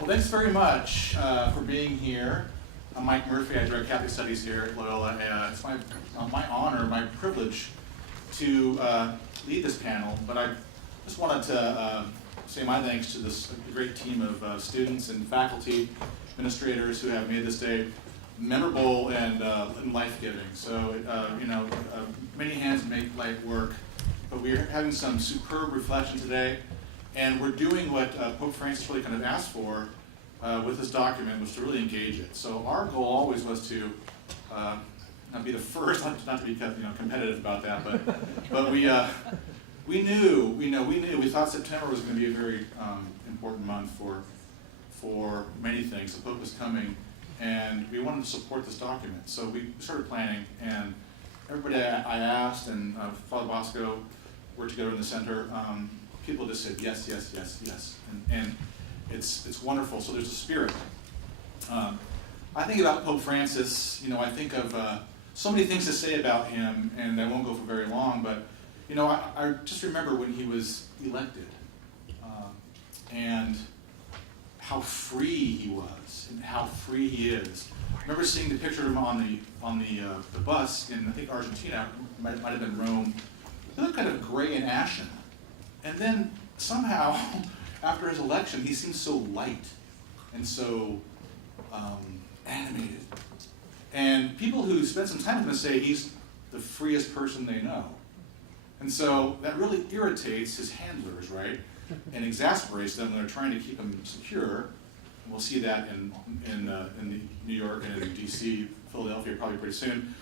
Well, thanks very much for being here. I'm Mike Murphy. I direct Catholic Studies here at Loyola. It's my honor, my privilege to lead this panel, but I just wanted to say my thanks to this great team of students and faculty, administrators who have made this day memorable and life-giving. So, many hands make light work, but we're having some superb reflection today. And we're doing what Pope Francis really kind of asked for with this document, was to really engage it. So our goal always was to not be the first, not to be competitive about that, but we thought September was going to be a very important month for many things. The Pope was coming, and we wanted to support this document. So we started planning, and everybody I asked, and Father Bosco worked together in the center. People just said yes, yes, yes, yes, and it's wonderful. So there's a spirit. I think about Pope Francis. I think of so many things to say about him, and I won't go for very long. But I just remember when he was elected, and how free he was, and how free he is. I remember seeing the picture of him on the bus in, I think, Argentina. Might have been Rome. He looked kind of gray and ashen. And then somehow, after his election, he seems so light and so animated. And people who spend some time with him say he's the freest person they know. And so that really irritates his handlers, right? And exasperates them when they're trying to keep him secure. And we'll see that in New York and in D.C., Philadelphia probably pretty soon.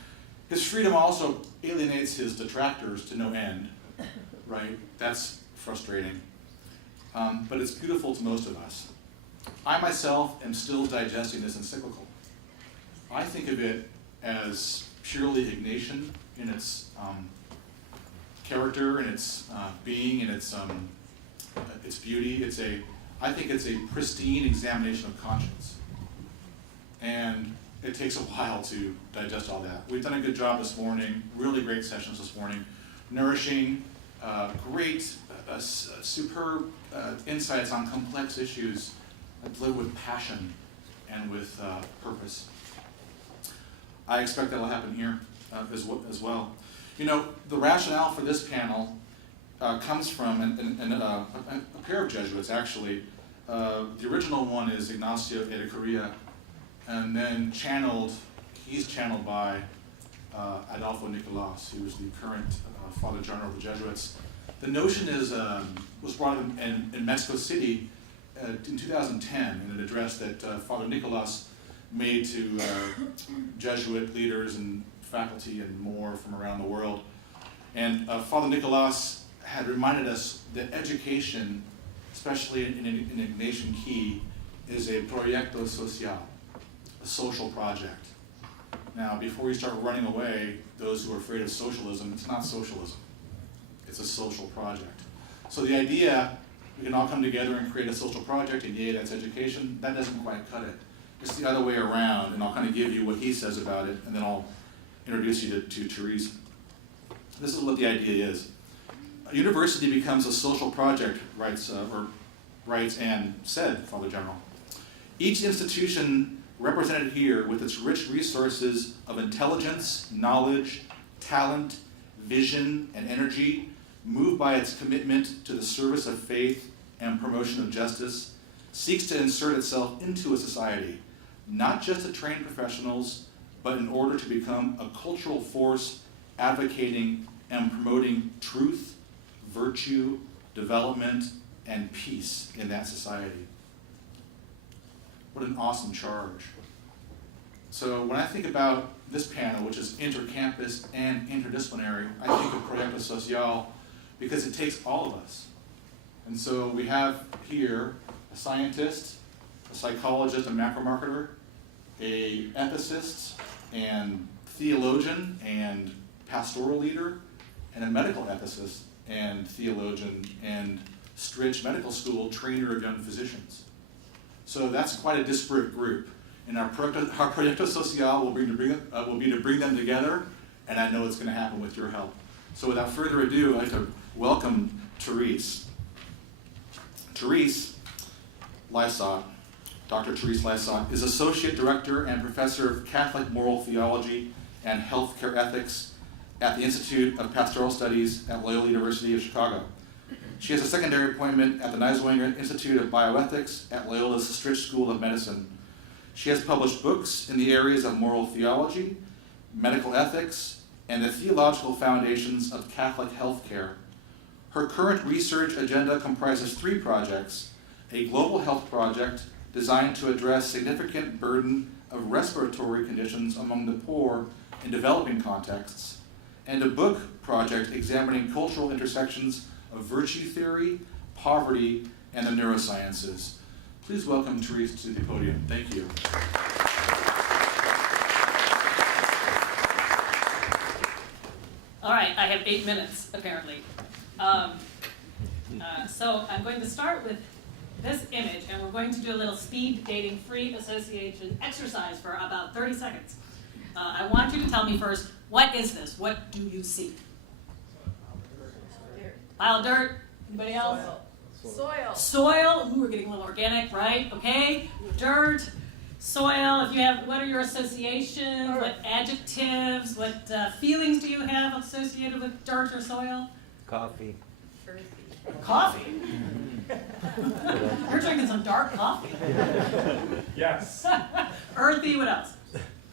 His freedom also alienates his detractors to no end, right? That's frustrating, but it's beautiful to most of us. I myself am still digesting this encyclical. I think of it as purely Ignatian in its character, in its being, in its beauty. I think it's a pristine examination of conscience, and it takes a while to digest all that. We've done a good job this morning, really great sessions this morning, nourishing, great, superb insights on complex issues that live with passion and with purpose. I expect that will happen here as well. The rationale for this panel comes from a pair of Jesuits, actually. The original one is Ignacio Echeverría, and then he's channeled by Adolfo Nicolas, who is the current Father General of the Jesuits. The notion was brought up in Mexico City in 2010 in an address that Father Nicolas made to Jesuit leaders and faculty and more from around the world. And Father Nicolas had reminded us that education, especially in Ignatian key, is a proyecto social, a social project. Now, before you start running away, those who are afraid of socialism, it's not socialism. It's a social project. So the idea, we can all come together and create a social project, and yay, that's education, that doesn't quite cut it. It's the other way around, and I'll kind of give you what he says about it, and then I'll introduce you to Therese. This is what the idea is. A university becomes a social project, writes and said Father General. Each institution represented here with its rich resources of intelligence, knowledge, talent, vision, and energy, moved by its commitment to the service of faith and promotion of justice, seeks to insert itself into a society, not just to train professionals, but in order to become a cultural force advocating and promoting truth, virtue, development, and peace in that society. What an awesome charge. So when I think about this panel, which is intercampus and interdisciplinary, I think of Proyecto Social because it takes all of us. And so we have here a scientist, a psychologist and macromarketer, a ethicist and theologian and pastoral leader, and a medical ethicist and theologian and Stritch Medical School trainer of young physicians. So that's quite a disparate group. And our Proyecto Social will be to bring them together, and I know it's going to happen with your help. So without further ado, I'd like to welcome Therese. Therese Lysaught Dr. Therese Lysaught, is Associate Director and Professor of Catholic Moral Theology and Healthcare Ethics at the Institute of Pastoral Studies at Loyola University of Chicago. She has a secondary appointment at the Neiswanger Institute of Bioethics at Loyola's Stritch School of Medicine. She has published books in the areas of moral theology, medical ethics, and the theological foundations of Catholic healthcare. Her current research agenda comprises 3 projects: a global health project designed to address significant burden of respiratory conditions among the poor in developing contexts, and a book project examining cultural intersections of virtue theory, poverty, and the neurosciences. Please welcome Therese to the podium. Thank you. All right, I have 8 minutes, apparently. So I'm going to start with this image, and we're going to do a little speed dating free association exercise for about 30 seconds. I want you to tell me first, what is this? What do you see? Pile of dirt. Anybody else? Soil. Soil. Ooh, we're getting a little organic, right? Okay. Dirt. Soil. If you have, what are your associations? What adjectives? What feelings do you have associated with dirt or soil? Coffee. Earthy. Coffee. You're drinking some dark coffee. Yes. Earthy. What else?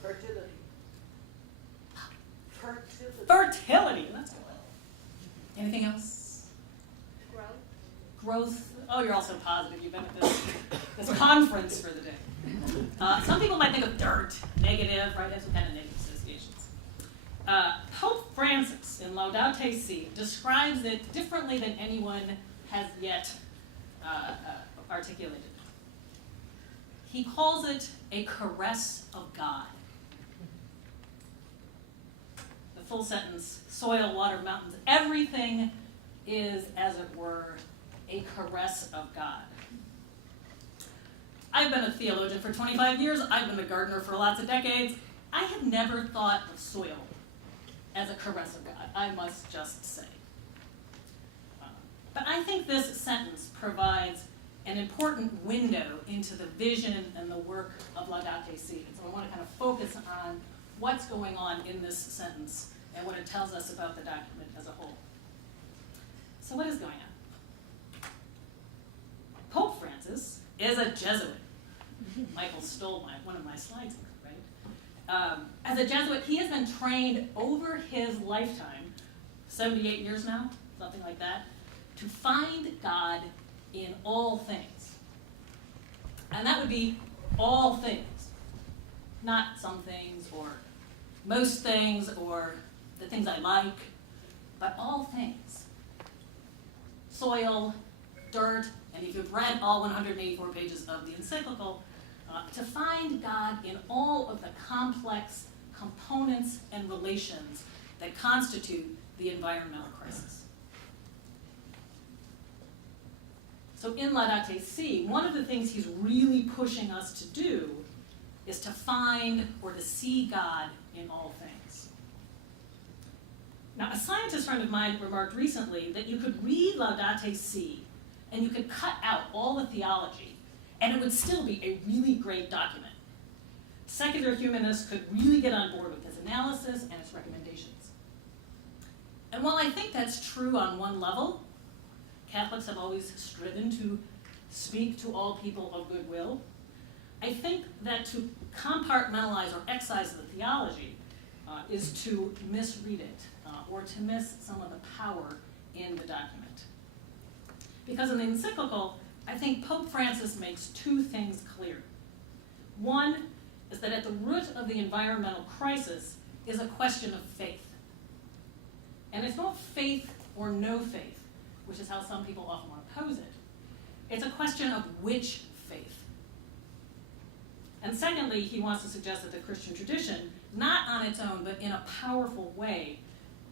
Fertility. Fertility. That's good. Anything else? Growth. Oh, you're also positive. You've been at this conference for the day. Some people might think of dirt, negative, right? That's some kind of negative associations. Pope Francis in Laudato Si describes it differently than anyone has yet articulated. He calls it a caress of God. The full sentence: soil, water, mountains, everything is, as it were, a caress of God. I've been a theologian for 25 years. I've been a gardener for lots of decades. I have never thought of soil as a caress of God, I must just say. But I think this sentence provides an important window into the vision and the work of Laudato Si. And so I want to kind of focus on what's going on in this sentence and what it tells us about the document as a whole. So what is going on? Pope Francis is a Jesuit. Michael stole one of my slides here, right? As a Jesuit, he has been trained over his lifetime, 78 years now, something like that, to find God in all things. And that would be all things, not some things or most things or the things I like, but all things. Soil, dirt, and if you've read all 184 pages of the encyclical, to find God in all of the complex components and relations that constitute the environmental crisis. So in Laudato Si, one of the things he's really pushing us to do is to find or to see God in all things. Now, a scientist friend of mine remarked recently that you could read Laudato Si and you could cut out all the theology, and it would still be a really great document. Secular humanists could really get on board with his analysis and its recommendations. And while I think that's true on one level, Catholics have always striven to speak to all people of goodwill, I think that to compartmentalize or excise the theology is to misread it or to miss some of the power in the document. Because in the encyclical, I think Pope Francis makes 2 things clear. One is that at the root of the environmental crisis is a question of faith. And it's not faith or no faith, which is how some people often want to pose it. It's a question of which faith. And secondly, he wants to suggest that the Christian tradition, not on its own, but in a powerful way,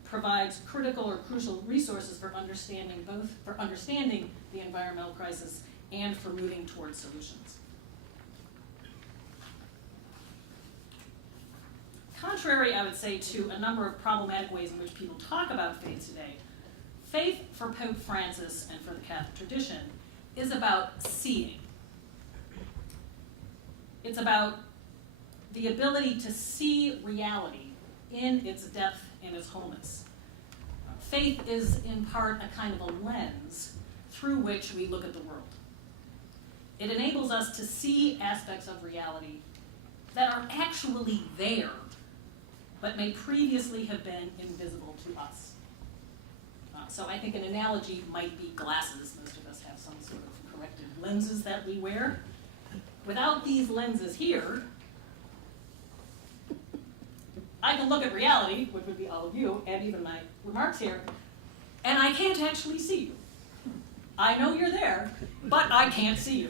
provides critical or crucial resources for understanding the environmental crisis and for moving towards solutions. Contrary, I would say, to a number of problematic ways in which people talk about faith today, faith for Pope Francis and for the Catholic tradition is about seeing. It's about the ability to see reality in its depth and its wholeness. Faith is in part a kind of a lens through which we look at the world. It enables us to see aspects of reality that are actually there, but may previously have been invisible to us. So I think an analogy might be glasses. Most of us have some sort of corrective lenses that we wear. Without these lenses here, I can look at reality, which would be all of you, and even my remarks here, and I can't actually see you. I know you're there, but I can't see you.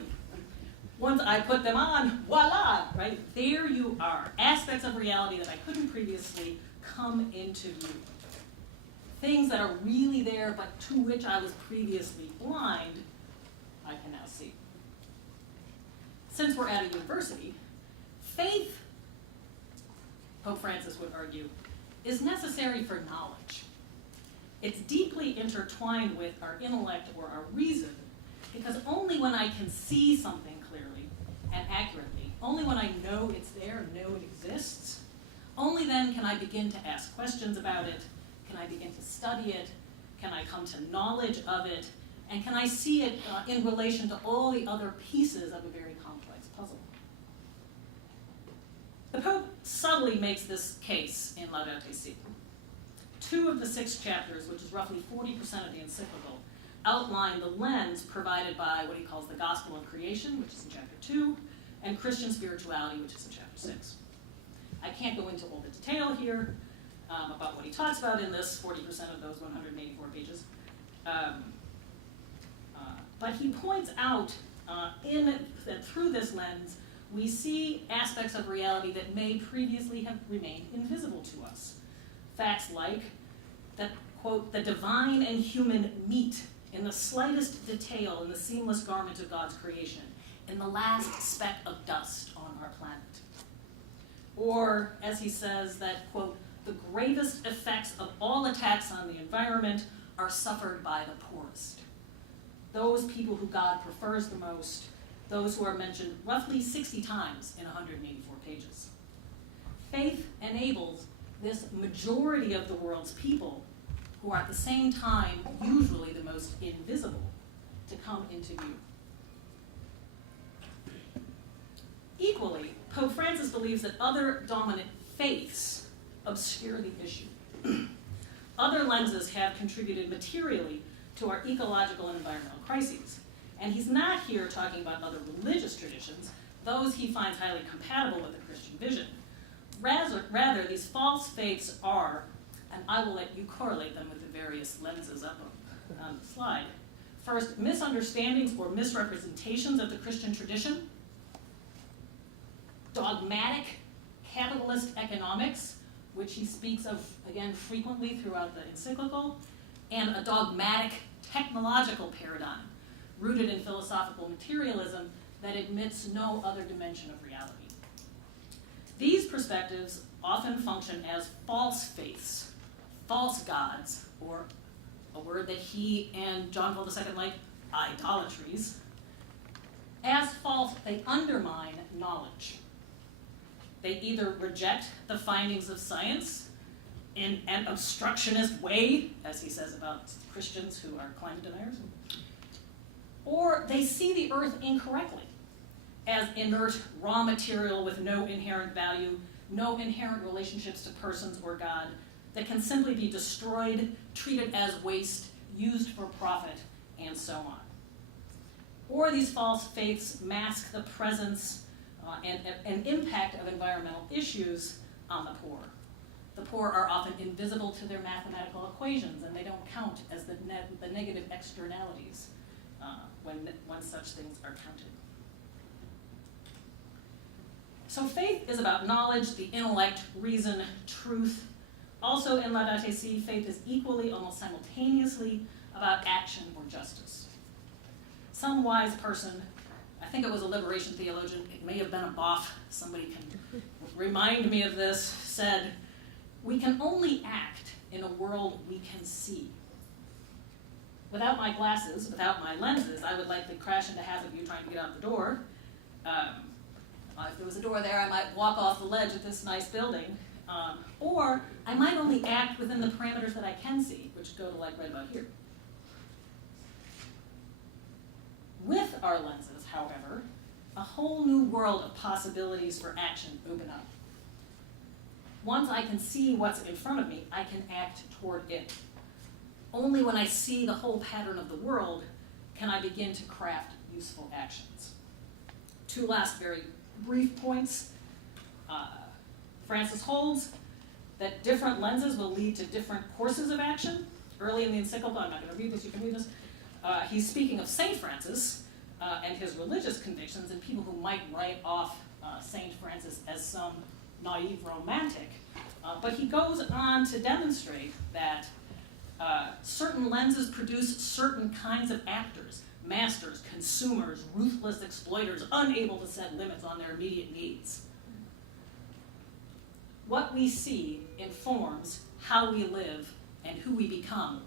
Once I put them on, voila, right? There you are. Aspects of reality that I couldn't previously come into view. Things that are really there, but to which I was previously blind, I can now see. Since we're at a university, faith, Pope Francis would argue, is necessary for knowledge. It's deeply intertwined with our intellect or our reason, because only when I can see something clearly and accurately, only when I know it's there, know it exists, only then can I begin to ask questions about it, can I begin to study it, can I come to knowledge of it, and can I see it in relation to all the other pieces of a very complex puzzle. The Pope subtly makes this case in Laudato Si. 2 of the 6 chapters, which is roughly 40% of the encyclical, outline the lens provided by what he calls the gospel of creation, which is in chapter 2, and Christian spirituality, which is in chapter 6. I can't go into all the detail here about what he talks about in this 40% of those 184 pages. But he points out that through this lens, we see aspects of reality that may previously have remained invisible to us. Facts like that, quote, the divine and human meet in the slightest detail in the seamless garment of God's creation, in the last speck of dust on our planet. Or, as he says, that, quote, the gravest effects of all attacks on the environment are suffered by the poorest. Those people who God prefers the most, those who are mentioned roughly 60 times in 184 pages. Faith enables this majority of the world's people, who are at the same time usually the most invisible, to come into view. Equally, Pope Francis believes that other dominant faiths obscure the issue. Other lenses have contributed materially to our ecological and environmental crises. And he's not here talking about other religious traditions, those he finds highly compatible with the Christian vision. Rather, these false faiths are, and I will let you correlate them with the various lenses up on the slide. First, misunderstandings or misrepresentations of the Christian tradition, dogmatic capitalist economics, which he speaks of, again, frequently throughout the encyclical, and a dogmatic technological paradigm rooted in philosophical materialism that admits no other dimension of reality. These perspectives often function as false faiths, false gods, or a word that he and John Paul II like, idolatries. As false, they undermine knowledge. They either reject the findings of science in an obstructionist way, as he says about Christians who are climate deniers, or they see the earth incorrectly, as inert raw material with no inherent value, no inherent relationships to persons or God, that can simply be destroyed, treated as waste, used for profit, and so on. Or these false faiths mask the presence and impact of environmental issues on the poor. The poor are often invisible to their mathematical equations, and they don't count as the negative externalities when such things are counted. So faith is about knowledge, the intellect, reason, truth. Also in Laudato Si, faith is equally, almost simultaneously, about action or justice. Some wise person, I think it was a liberation theologian, it may have been a Boff, somebody can remind me of this, said, we can only act in a world we can see. Without my glasses, without my lenses, I would likely crash into half of you trying to get out the door. If there was a door there, I might walk off the ledge of this nice building. Or I might only act within the parameters that I can see, which go to like right about here. With our lenses, however, a whole new world of possibilities for action open up. Once I can see what's in front of me, I can act toward it. Only when I see the whole pattern of the world can I begin to craft useful actions. Two last very brief points. Francis holds that different lenses will lead to different courses of action. Early in the encyclical, I'm not going to read this, you can read this. He's speaking of St. Francis and his religious convictions, and people who might write off St. Francis as some naive romantic. But he goes on to demonstrate that certain lenses produce certain kinds of actors, masters, consumers, ruthless exploiters, unable to set limits on their immediate needs. What we see informs how we live and who we become,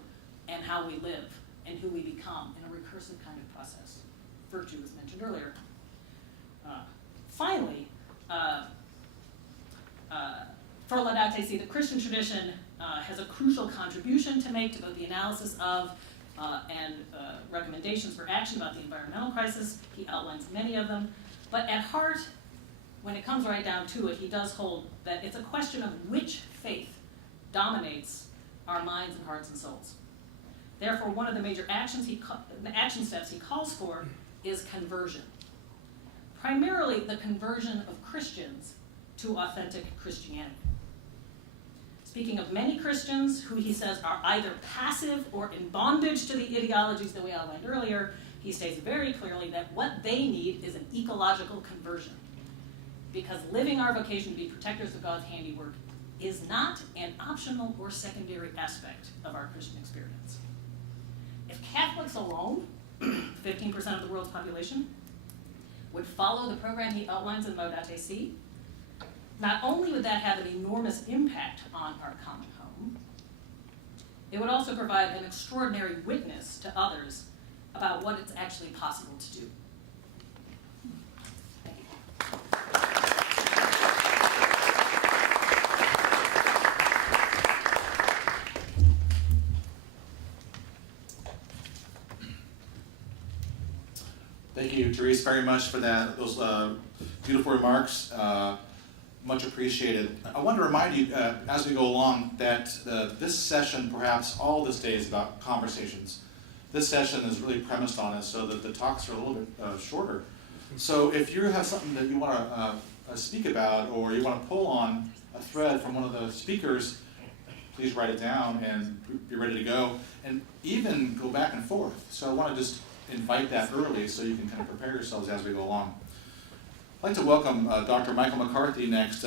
and how we live and who we become in a recursive kind of process. Virtue was mentioned earlier. Finally, for Laudato Si, the Christian tradition has a crucial contribution to make to both the analysis of and recommendations for action about the environmental crisis. He outlines many of them. But at heart, when it comes right down to it, he does hold that it's a question of which faith dominates our minds and hearts and souls. Therefore, one of the major the action steps he calls for is conversion. Primarily the conversion of Christians to authentic Christianity. Speaking of many Christians who he says are either passive or in bondage to the ideologies that we outlined earlier, he states very clearly that what they need is an ecological conversion. Because living our vocation to be protectors of God's handiwork is not an optional or secondary aspect of our Christian experience. If Catholics alone, 15% of the world's population, would follow the program he outlines in Laudato Si, not only would that have an enormous impact on our common home, it would also provide an extraordinary witness to others about what it's actually possible to do. Thank you. Thank you, Therese, very much for those beautiful remarks. Much appreciated. I want to remind you, as we go along, that this session, perhaps all this day, is about conversations. This session is really premised on it so that the talks are a little bit shorter. So if you have something that you want to speak about, or you want to pull on a thread from one of the speakers, please write it down and be ready to go. And even go back and forth. So I want to just invite that early so you can kind of prepare yourselves as we go along. I'd like to welcome Dr. Michael McCarthy next.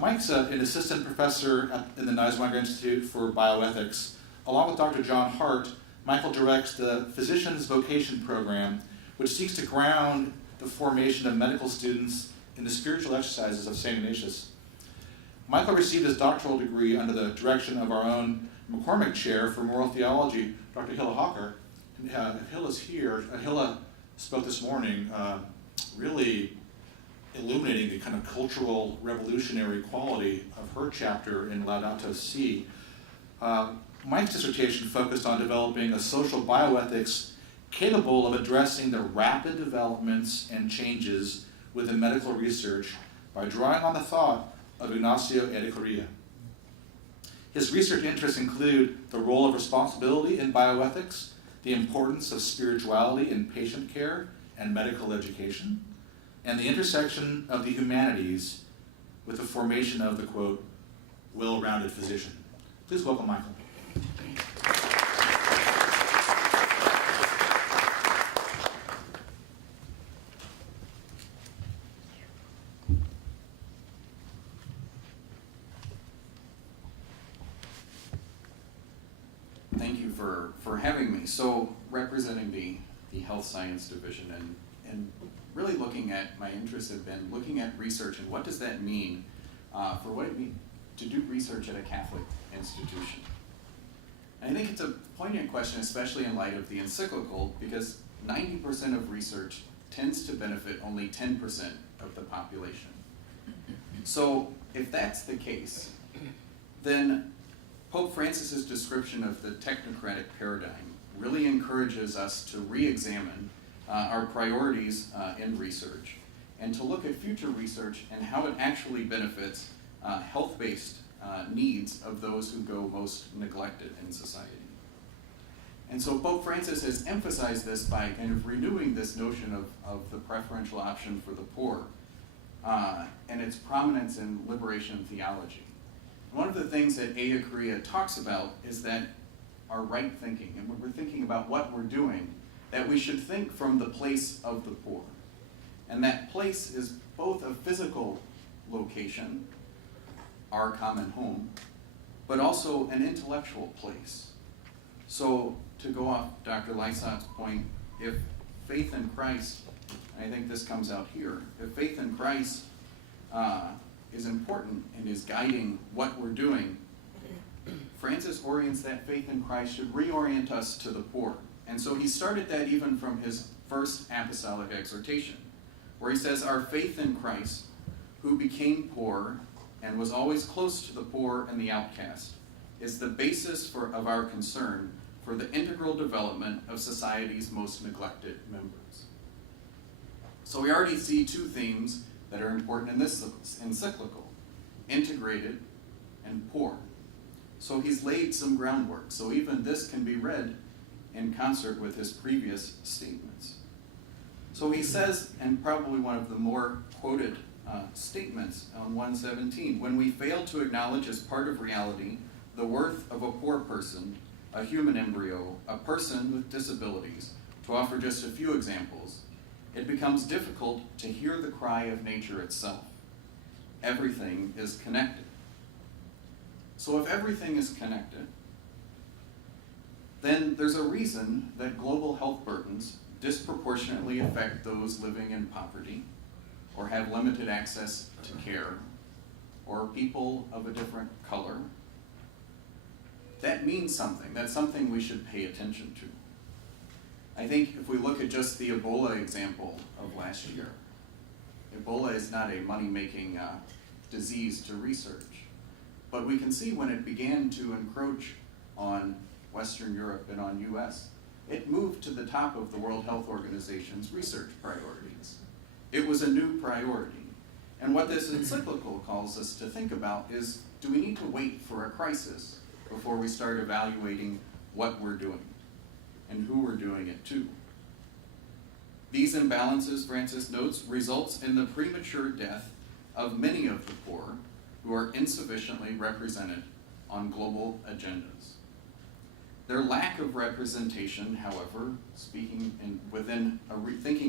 Mike's an assistant professor in the Neiswanger Institute for Bioethics. Along with Dr. John Hart, Michael directs the Physician's Vocation Program, which seeks to ground the formation of medical students in the spiritual exercises of St. Ignatius. Michael received his doctoral degree under the direction of our own McCormick Chair for Moral Theology, Dr. Hilla Hawker. Hilla's here. Hilla spoke this morning, really illuminating the kind of cultural revolutionary quality of her chapter in Laudato Si. Mike's dissertation focused on developing a social bioethics capable of addressing the rapid developments and changes within medical research by drawing on the thought of Ignacio Echevarria. His research interests include the role of responsibility in bioethics, the importance of spirituality in patient care and medical education, and the intersection of the humanities with the formation of the, quote, well-rounded physician. Please welcome Michael. Thank you for having me. So representing the health science division and really looking at, my interests have been looking at research and what does that mean for what it means to do research at a Catholic institution. And I think it's a poignant question, especially in light of the encyclical, because 90% of research tends to benefit only 10% of the population. So if that's the case, then Pope Francis's description of the technocratic paradigm really encourages us to re-examine our priorities in research and to look at future research and how it actually benefits health-based needs of those who go most neglected in society. And so Pope Francis has emphasized this by kind of renewing this notion of the preferential option for the poor and its prominence in liberation theology. One of the things that Ada Korea talks about is that our right thinking, and when we're thinking about what we're doing, that we should think from the place of the poor. And that place is both a physical location, our common home, but also an intellectual place. So to go off Dr. Lysaught's point, if faith in Christ, and I think this comes out here, if faith in Christ is important and is guiding what we're doing, Francis orients that faith in Christ should reorient us to the poor. And so he started that even from his first apostolic exhortation, where he says, our faith in Christ, who became poor and was always close to the poor and the outcast, is the basis of our concern for the integral development of society's most neglected members. So we already see two themes that are important in this encyclical: integrated and poor. So he's laid some groundwork. So even this can be read in concert with his previous statements. So he says, and probably one of the more quoted statements on 117, when we fail to acknowledge as part of reality the worth of a poor person, a human embryo, a person with disabilities, to offer just a few examples, it becomes difficult to hear the cry of nature itself. Everything is connected. So if everything is connected, then there's a reason that global health burdens disproportionately affect those living in poverty, or have limited access to care, or people of a different color. That means something. That's something we should pay attention to. I think if we look at just the Ebola example of last year, Ebola is not a money-making disease to research, but we can see when it began to encroach on Western Europe and on US, it moved to the top of the World Health Organization's research priorities. It was a new priority. And what this encyclical calls us to think about is, do we need to wait for a crisis before we start evaluating what we're doing and who we're doing it to? These imbalances, Francis notes, results in the premature death of many of the poor who are insufficiently represented on global agendas. Their lack of representation, however, thinking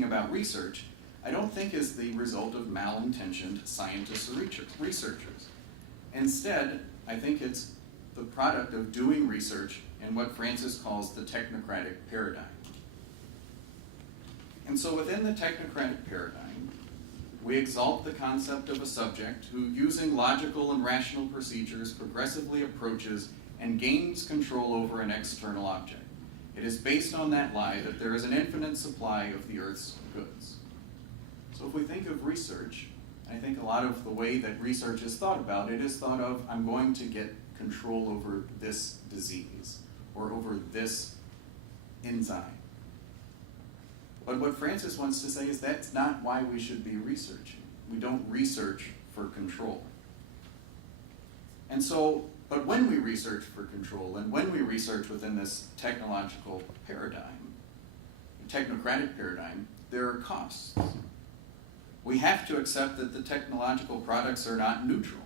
about research, I don't think is the result of malintentioned scientists or researchers. Instead, I think it's the product of doing research in what Francis calls the technocratic paradigm. And so within the technocratic paradigm, we exalt the concept of a subject who, using logical and rational procedures, progressively approaches and gains control over an external object. It is based on that lie that there is an infinite supply of the earth's goods. So if we think of research, I think a lot of the way that research is thought about, it is thought of, I'm going to get control over this disease or over this enzyme. But what Francis wants to say is that's not why we should be researching. We don't research for control. And so, but when we research for control and when we research within this technological paradigm, technocratic paradigm, there are costs. We have to accept that the technological products are not neutral.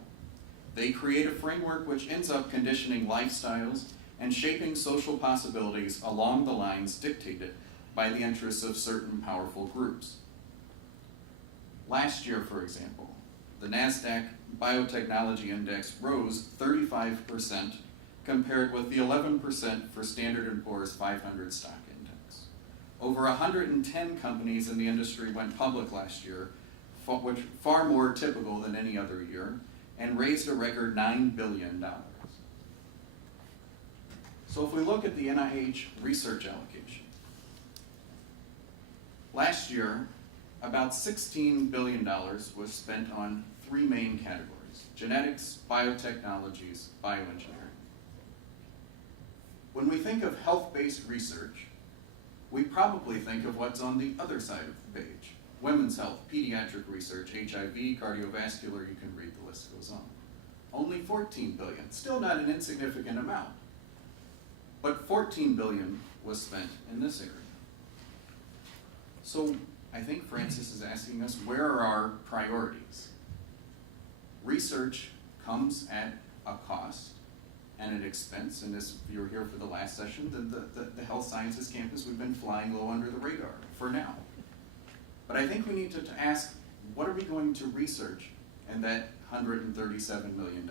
They create a framework which ends up conditioning lifestyles and shaping social possibilities along the lines dictated by the interests of certain powerful groups. Last year, for example, the NASDAQ Biotechnology Index rose 35% compared with the 11% for Standard & Poor's 500 stock index. Over 110 companies in the industry went public last year, which far more typical than any other year, and raised a record $9 billion. So if we look at the NIH research allocation, last year, about $16 billion was spent on three main categories: genetics, biotechnologies, bioengineering. When we think of health-based research, we probably think of what's on the other side of the page: women's health, pediatric research, HIV, cardiovascular, you can read, the list goes on. Only 14 billion, still not an insignificant amount, but 14 billion was spent in this area. So I think Francis is asking us, where are our priorities? Research comes at a cost and an expense, and if you were here for the last session, the health sciences campus, we've been flying low under the radar for now. But I think we need to ask, what are we going to research in that $137 million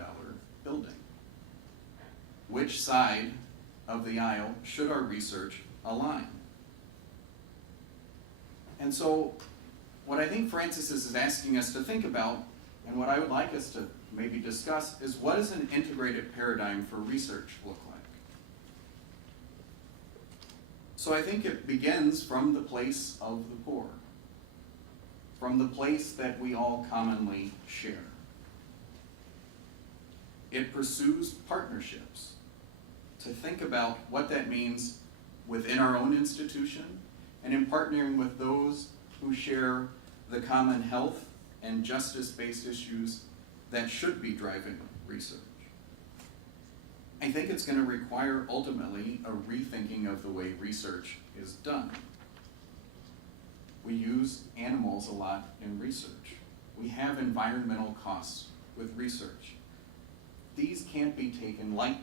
building? Which side of the aisle should our research align? And so what I think Francis is asking us to think about, and what I would like us to maybe discuss, is what does an integrated paradigm for research look like? So I think it begins from the place of the poor, from the place that we all commonly share. It pursues partnerships to think about what that means within our own institution and in partnering with those who share the common health and justice-based issues that should be driving research. I think it's going to require ultimately a rethinking of the way research is done. We use animals a lot in research. We have environmental costs with research. These can't be taken lightly.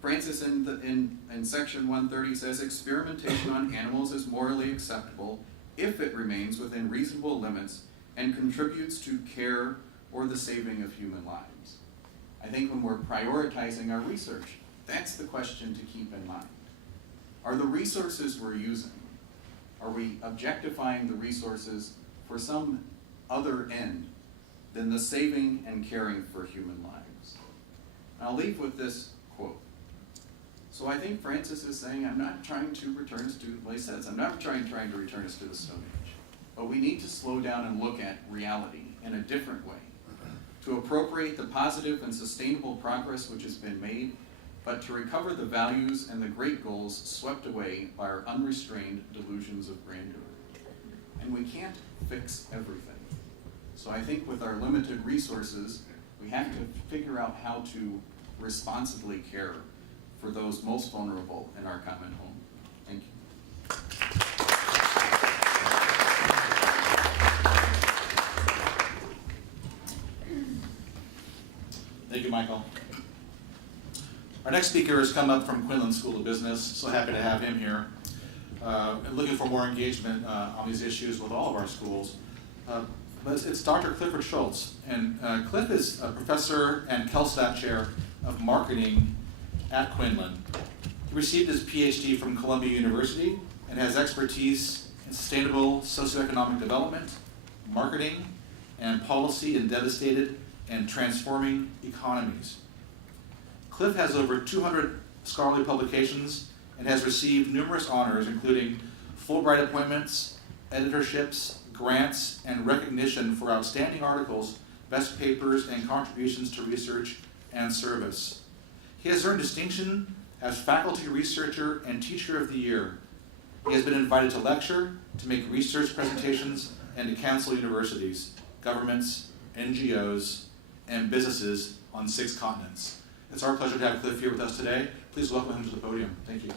Francis in section 130 says, experimentation on animals is morally acceptable if it remains within reasonable limits and contributes to care or the saving of human lives. I think when we're prioritizing our research, that's the question to keep in mind. Are the resources we're using, are we objectifying the resources for some other end than the saving and caring for human lives? And I'll leave with this quote. So I think Francis is saying, I'm not trying to return us to, well, he says, I'm not trying to return us to the Stone Age, but we need to slow down and look at reality in a different way, to appropriate the positive and sustainable progress which has been made, but to recover the values and the great goals swept away by our unrestrained delusions of grandeur. And we can't fix everything. So I think with our limited resources, we have to figure out how to responsibly care for those most vulnerable in our common home. Thank you. Thank you, Michael. Our next speaker has come up from Quinlan School of Business. So happy to have him here. And looking for more engagement on these issues with all of our schools. But it's Dr. Clifford Shultz. And Cliff is a professor and Kellstadt chair of marketing at Quinlan. He received his PhD from Columbia University and has expertise in sustainable socioeconomic development, marketing, and policy in devastated and transforming economies. Cliff has over 200 scholarly publications and has received numerous honors, including Fulbright appointments, editorships, grants, and recognition for outstanding articles, best papers, and contributions to research and service. He has earned distinction as Faculty Researcher and Teacher of the Year. He has been invited to lecture, to make research presentations, and to counsel universities, governments, NGOs, and businesses on 6 continents. It's our pleasure to have Cliff here with us today. Please welcome him to the podium. Thank you.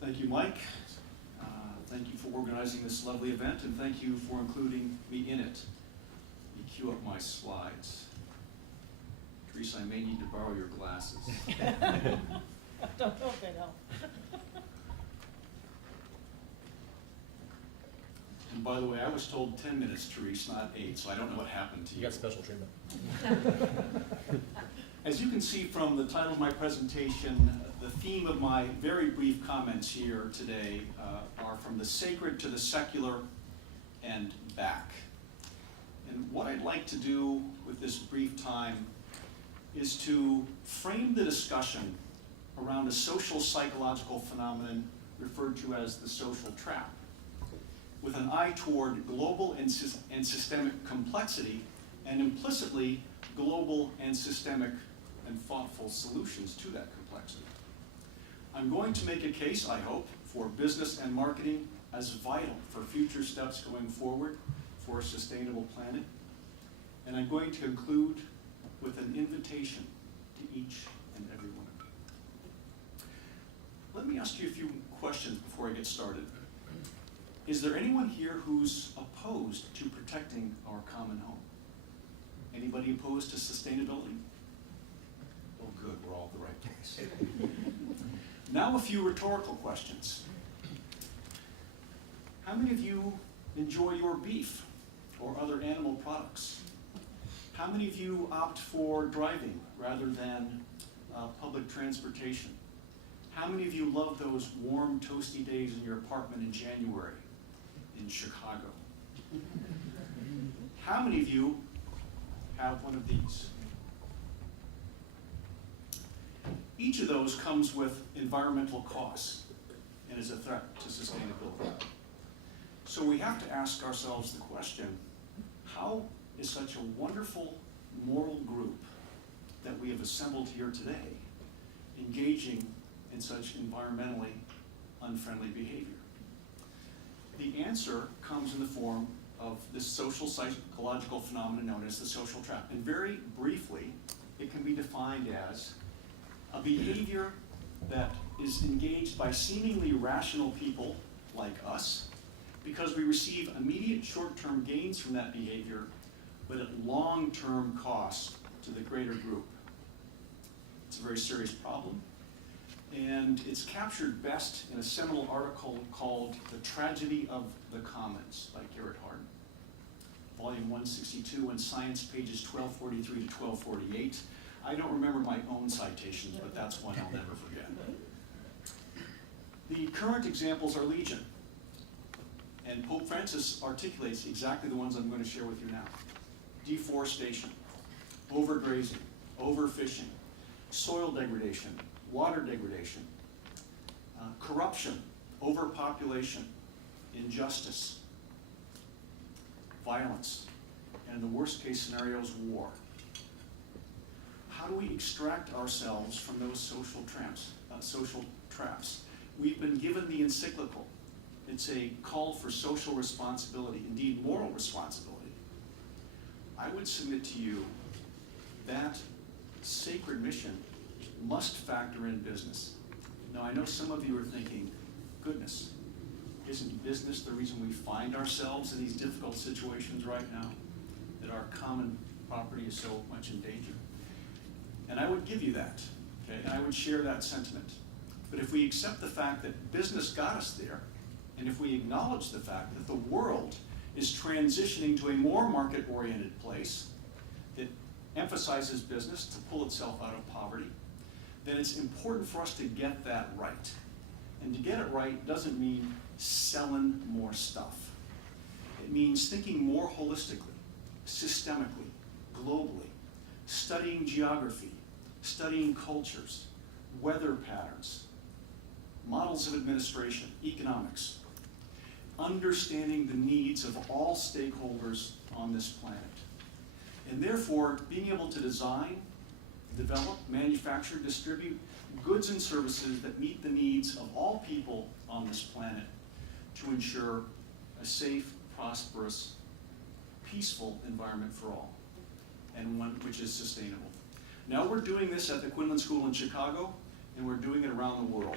Thank you, Mike. Thank you for organizing this lovely event, and thank you for including me in it. Let me cue up my slides. Therese, I may need to borrow your glasses. I don't know if that helps. And by the way, I was told 10 minutes, Therese, not 8, so I don't know what happened to you. You got special treatment. As you can see from the title of my presentation, the theme of my very brief comments here today are from the sacred to the secular and back. And what I'd like to do with this brief time is to frame the discussion around a social psychological phenomenon referred to as the social trap, with an eye toward global and systemic complexity, and implicitly global and systemic and thoughtful solutions to that complexity. I'm going to make a case, I hope, for business and marketing as vital for future steps going forward for a sustainable planet. And I'm going to conclude with an invitation to each and every one of you. Let me ask you a few questions before I get started. Is there anyone here who's opposed to protecting our common home? Anybody opposed to sustainability? Oh, good, we're all at the right place. Now a few rhetorical questions. How many of you enjoy your beef or other animal products? How many of you opt for driving rather than public transportation? How many of you love those warm, toasty days in your apartment in January in Chicago? How many of you have one of these? Each of those comes with environmental costs and is a threat to sustainability. So we have to ask ourselves the question, how is such a wonderful moral group that we have assembled here today engaging in such environmentally unfriendly behavior? The answer comes in the form of this social psychological phenomenon known as the social trap. And very briefly, it can be defined as a behavior that is engaged by seemingly rational people like us because we receive immediate short-term gains from that behavior, but at long-term cost to the greater group. It's a very serious problem, and it's captured best in a seminal article called The Tragedy of the Commons by Garrett Hardin, volume 162 in Science, pages 1243 to 1248. I don't remember my own citations, but that's one I'll never forget. The current examples are legion, and Pope Francis articulates exactly the ones I'm going to share with you now. Deforestation, overgrazing, overfishing, soil degradation, water degradation, corruption, overpopulation, injustice, violence, and in the worst case scenarios, war. How do we extract ourselves from those social traps? We've been given the encyclical. It's a call for social responsibility, indeed moral responsibility. I would submit to you that sacred mission must factor in business. Now, I know some of you are thinking, goodness, isn't business the reason we find ourselves in these difficult situations right now? That our common property is so much in danger? And I would give you that, okay? And I would share that sentiment. But if we accept the fact that business got us there, and if we acknowledge the fact that the world is transitioning to a more market-oriented place that emphasizes business to pull itself out of poverty, then it's important for us to get that right. And to get it right doesn't mean selling more stuff. It means thinking more holistically, systemically, globally, studying geography, studying cultures, weather patterns, models of administration, economics, understanding the needs of all stakeholders on this planet. And therefore, being able to design, develop, manufacture, distribute goods and services that meet the needs of all people on this planet to ensure a safe, prosperous, peaceful environment for all, and one which is sustainable. Now we're doing this at the Quinlan School in Chicago, and we're doing it around the world.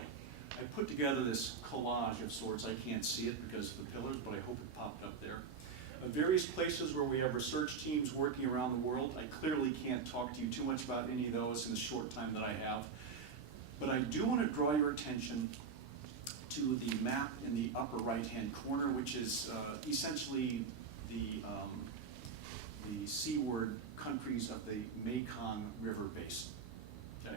I put together this collage of sorts. I can't see it because of the pillars, but I hope it popped up there. Various places where we have research teams working around the world. I clearly can't talk to you too much about any of those in the short time that I have, but I do want to draw your attention to the map in the upper right-hand corner, which is essentially the seaward countries of the Mekong River Basin. Okay.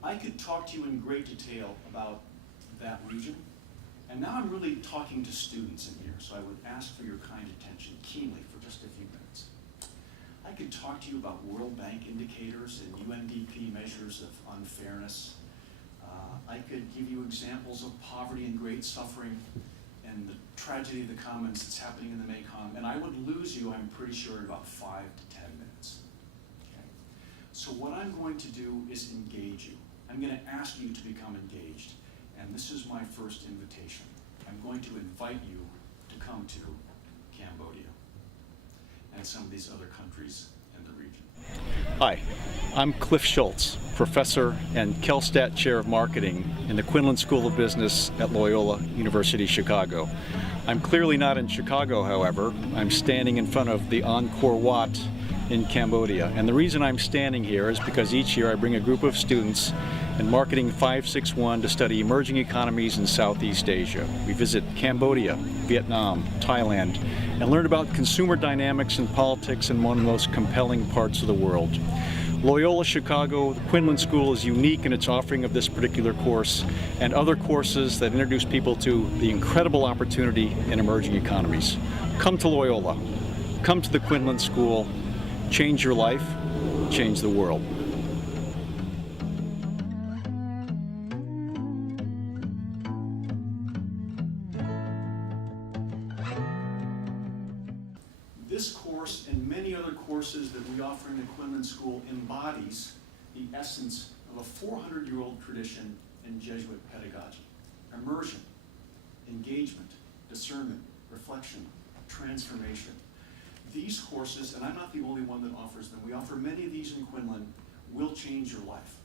I could talk to you in great detail about that region, And now I'm really talking to students in here, so I would ask for your kind attention keenly for just a few minutes. I could talk to you about World Bank indicators and UNDP measures of unfairness. I could give you examples of poverty and great suffering and the tragedy of the commons that's happening in the Mekong, and I would lose you, I'm pretty sure, in about 5 to 10 minutes. Okay? So what I'm going to do is engage you. I'm going to ask you to become engaged, and this is my first invitation. I'm going to invite you to come to Cambodia and some of these other countries in the region. Hi, I'm Cliff Shultz, professor and Kellstadt Chair of Marketing in the Quinlan School of Business at Loyola University Chicago. I'm clearly not in Chicago, however. I'm standing in front of the Angkor Wat in Cambodia. And the reason I'm standing here is because each year I bring a group of students in Marketing 561 to study emerging economies in Southeast Asia. We visit Cambodia, Vietnam, Thailand, and learn about consumer dynamics and politics in one of the most compelling parts of the world. Loyola Chicago, the Quinlan School, is unique in its offering of this particular course and other courses that introduce people to the incredible opportunity in emerging economies. Come to Loyola, come to the Quinlan School, change your life, change the world. This course and many other courses that we offer in the Quinlan School embodies the essence of a 400-year-old tradition in Jesuit pedagogy. Immersion, engagement, discernment, reflection, transformation. These courses, and I'm not the only one that offers them, we offer many of these in Quinlan, will change your life.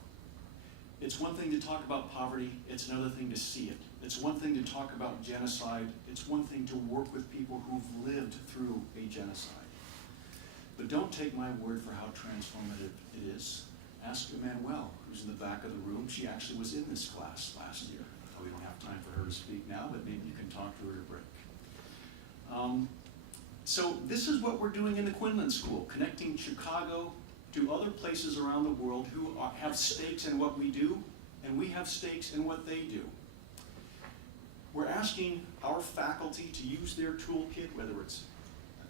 It's one thing to talk about poverty, it's another thing to see it. It's one thing to talk about genocide, it's one thing to work with people who've lived through a genocide. But don't take my word for how transformative it is. Ask Emmanuelle, who's in the back of the room. She actually was in this class last year. We don't have time for her to speak now, but maybe you can talk to her at a break. So this is what we're doing in the Quinlan School, connecting Chicago to other places around the world who have stakes in what we do, and we have stakes in what they do. We're asking our faculty to use their toolkit, whether it's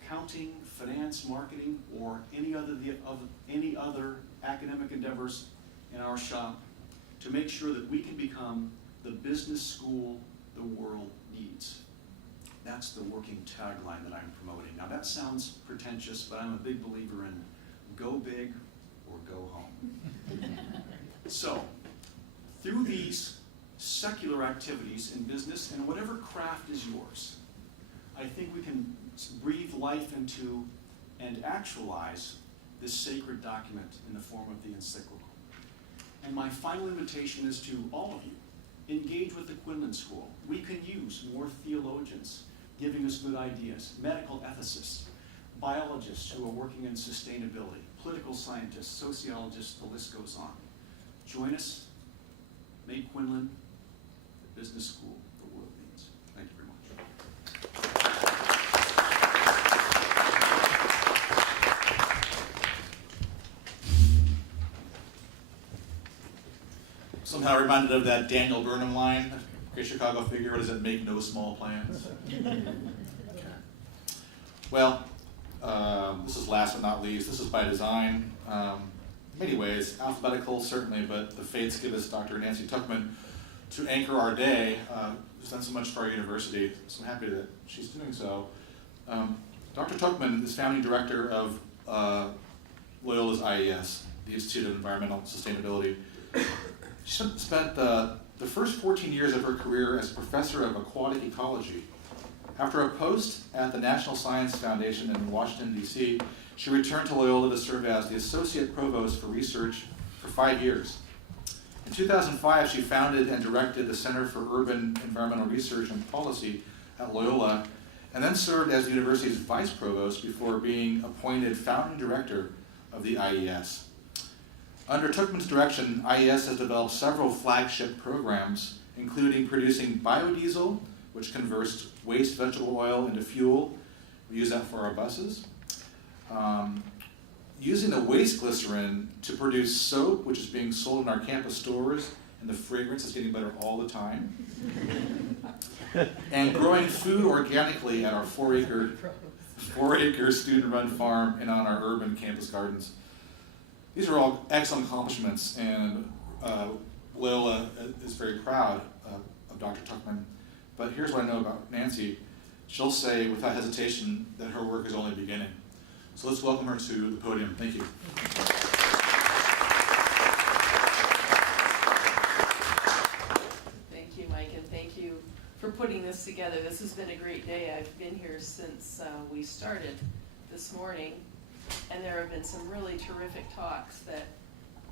accounting, finance, marketing, or any other academic endeavors in our shop, to make sure that we can become the business school the world needs. That's the working tagline that I'm promoting. Now that sounds pretentious, but I'm a big believer in go big or go home. So, through these secular activities in business and whatever craft is yours, I think we can breathe life into and actualize this sacred document in the form of the encyclical. And my final invitation is to all of you. Engage with the Quinlan School. We can use more theologians giving us good ideas, medical ethicists, biologists who are working in sustainability, political scientists, sociologists, the list goes on. Join us, make Quinlan the business school the world needs. Thank you very much. Somehow reminded of that Daniel Burnham line, great Chicago figure, what does it make no small plans? Well, this is last but not least. This is by design. In many ways, alphabetical certainly, but the fates give us Dr. Nancy Tuchman to anchor our day, who's done so much for our university, so I'm happy that she's doing so. Dr. Tuchman is founding director of Loyola's I.E.S, the Institute of Environmental Sustainability. She spent the first 14 years of her career as professor of aquatic ecology. After a post at the National Science Foundation in Washington, D.C., she returned to Loyola to serve as the associate provost for research for 5 years. In 2005, she founded and directed the Center for Urban Environmental Research and Policy at Loyola, and then served as the university's vice provost before being appointed founding director of the I.E.S. Under Tuchman's direction, I.E.S. has developed several flagship programs, including producing biodiesel, which converts waste vegetable oil into fuel. We use that for our buses. Using the waste glycerin to produce soap, which is being sold in our campus stores and the fragrance is getting better all the time. And growing food organically at our 4-acre student-run farm and on our urban campus gardens. These are all excellent accomplishments, and Loyola is very proud of Dr. Tuchman. But here's what I know about Nancy. She'll say without hesitation that her work is only beginning. So let's welcome her to the podium. Thank you. Thank you, Mike, and thank you for putting this together. This has been a great day. I've been here since we started this morning, and there have been some really terrific talks that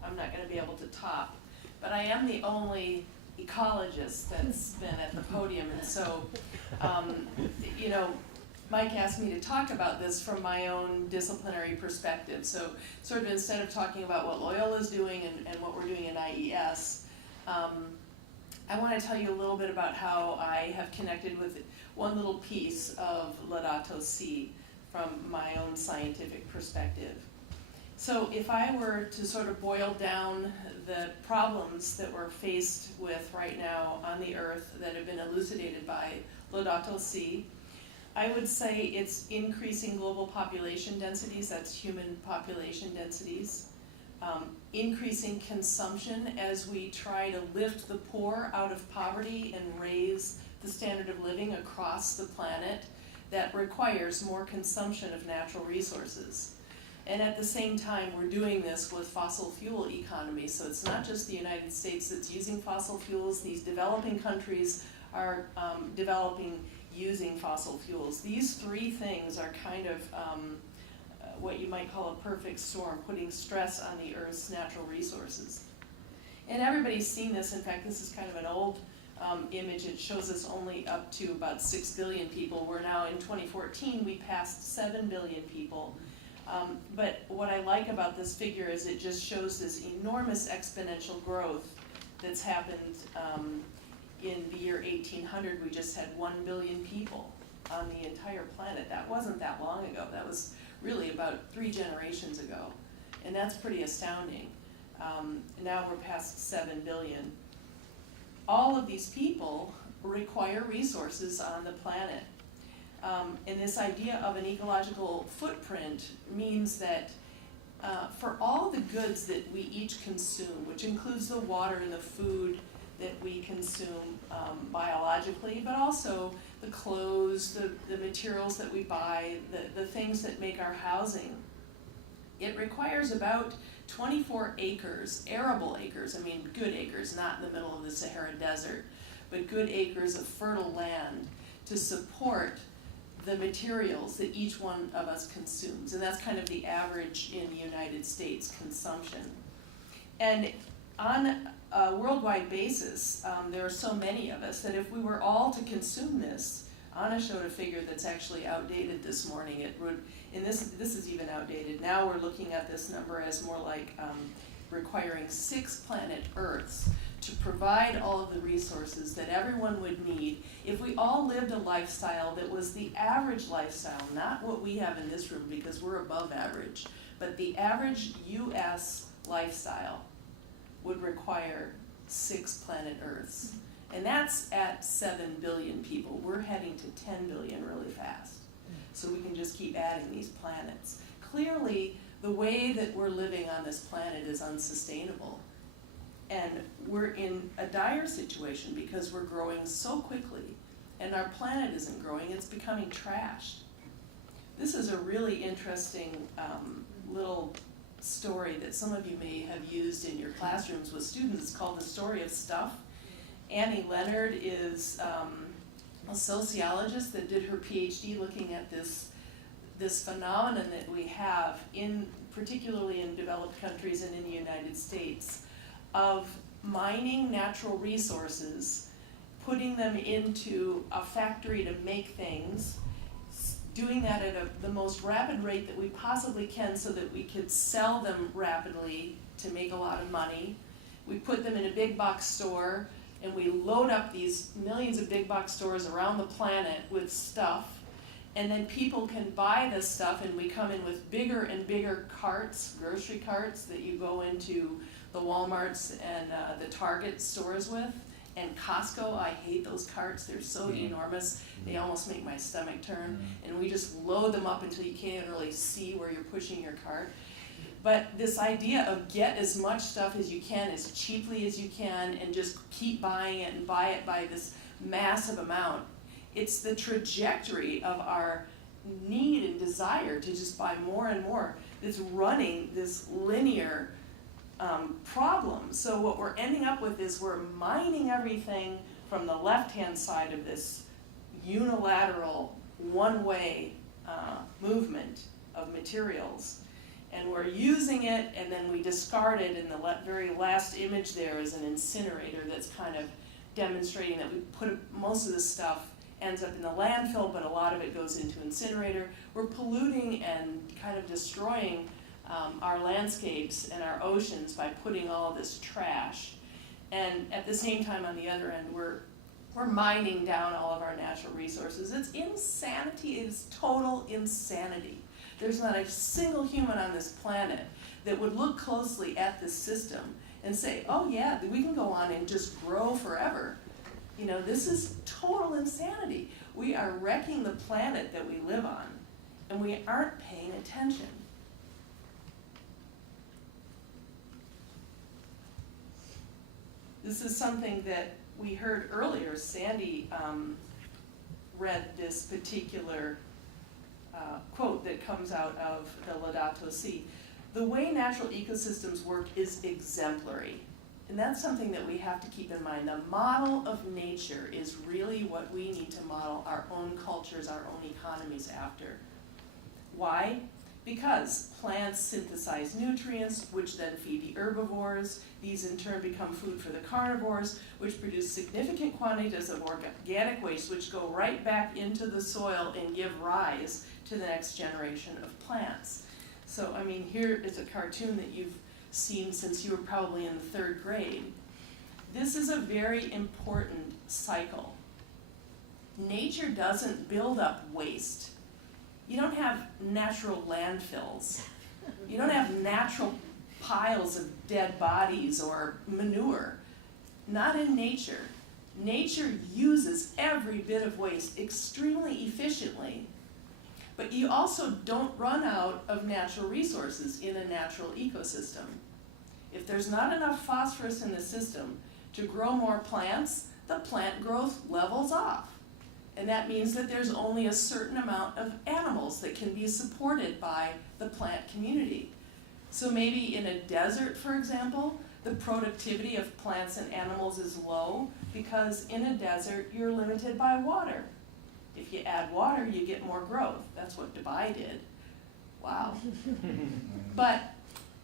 I'm not going to be able to top. But I am the only ecologist that's been at the podium, and so, you know, Mike asked me to talk about this from my own disciplinary perspective. So sort of instead of talking about what Loyola is doing and what we're doing in I.E.S., I want to tell you a little bit about how I have connected with one little piece of Laudato Si from my own scientific perspective. So if I were to sort of boil down the problems that we're faced with right now on the earth that have been elucidated by Laudato Si, I would say it's increasing global population densities, that's human population densities, increasing consumption as we try to lift the poor out of poverty and raise the standard of living across the planet. That requires more consumption of natural resources. And at the same time, we're doing this with fossil fuel economy. So it's not just the United States that's using fossil fuels. These developing countries are developing using fossil fuels. These three things are kind of what you might call a perfect storm, putting stress on the Earth's natural resources. And everybody's seen this. In fact, this is kind of an old image. It shows us only up to about 6 billion people. We're now in 2014, we passed 7 billion people. But what I like about this figure is it just shows this enormous exponential growth that's happened. In the year 1800, we just had 1 billion people on the entire planet. That wasn't that long ago. That was really about 3 generations ago. And that's pretty astounding. Now we're past 7 billion. All of these people require resources on the planet. And this idea of an ecological footprint means that for all the goods that we each consume, which includes the water and the food that we consume biologically, but also the clothes, the materials that we buy, the things that make our housing, it requires about 24 acres, arable acres, I mean good acres, not in the middle of the Sahara Desert, but good acres of fertile land to support the materials that each one of us consumes. And that's kind of the average in the United States consumption. And on a worldwide basis, there are so many of us that if we were all to consume this, Anna showed a figure that's actually outdated this morning. It would, and this is even outdated. Now we're looking at this number as more like requiring 6 planet Earths to provide all of the resources that everyone would need if we all lived a lifestyle that was the average lifestyle, not what we have in this room because we're above average, but the average US lifestyle would require 6 planet Earths. And that's at 7 billion people. We're heading to 10 billion really fast. So we can just keep adding these planets. Clearly, the way that we're living on this planet is unsustainable. And we're in a dire situation because we're growing so quickly and our planet isn't growing, it's becoming trashed. This is a really interesting little story that some of you may have used in your classrooms with students. It's called The Story of Stuff. Annie Leonard is a sociologist that did her PhD looking at this phenomenon that we have particularly in developed countries and in the United States, of mining natural resources, putting them into a factory to make things, doing that at the most rapid rate that we possibly can so that we could sell them rapidly to make a lot of money. We put them in a big box store and we load up these millions of big box stores around the planet with stuff, and then people can buy this stuff, and we come in with bigger and bigger carts, grocery carts that you go into the Walmarts and the Target stores with. And Costco, I hate those carts, they're so enormous, they almost make my stomach turn. And we just load them up until you can't really see where you're pushing your cart. But this idea of get as much stuff as you can, as cheaply as you can, and just keep buying it and buy it by this massive amount. It's the trajectory of our need and desire to just buy more and more that's running this linear problem. So what we're ending up with is we're mining everything from the left-hand side of this unilateral, one-way movement of materials. And we're using it, and then we discard it, and the very last image there is an incinerator that's kind of demonstrating that we put most of this stuff ends up in the landfill, but a lot of it goes into incinerator. We're polluting and kind of destroying our landscapes and our oceans by putting all of this trash. And at the same time, on the other end, we're mining down all of our natural resources. It's insanity, it is total insanity. There's not a single human on this planet that would look closely at this system and say, oh yeah, we can go on and just grow forever. You know, this is total insanity. We are wrecking the planet that we live on, and we aren't paying attention. This is something that we heard earlier. Sandy read this particular quote that comes out of the Laudato Si. The way natural ecosystems work is exemplary. And that's something that we have to keep in mind. The model of nature is really what we need to model our own cultures, our own economies after. Why? Because plants synthesize nutrients, which then feed the herbivores. These in turn become food for the carnivores, which produce significant quantities of organic waste, which go right back into the soil and give rise to the next generation of plants. So, I mean, here is a cartoon that you've seen since you were probably in the 3rd grade. This is a very important cycle. Nature doesn't build up waste. You don't have natural landfills. You don't have natural piles of dead bodies or manure. Not in nature. Nature uses every bit of waste extremely efficiently. But you also don't run out of natural resources in a natural ecosystem. If there's not enough phosphorus in the system to grow more plants, the plant growth levels off. And that means that there's only a certain amount of animals that can be supported by the plant community. So maybe in a desert, for example, the productivity of plants and animals is low because in a desert you're limited by water. If you add water, you get more growth. That's what Dubai did. Wow. But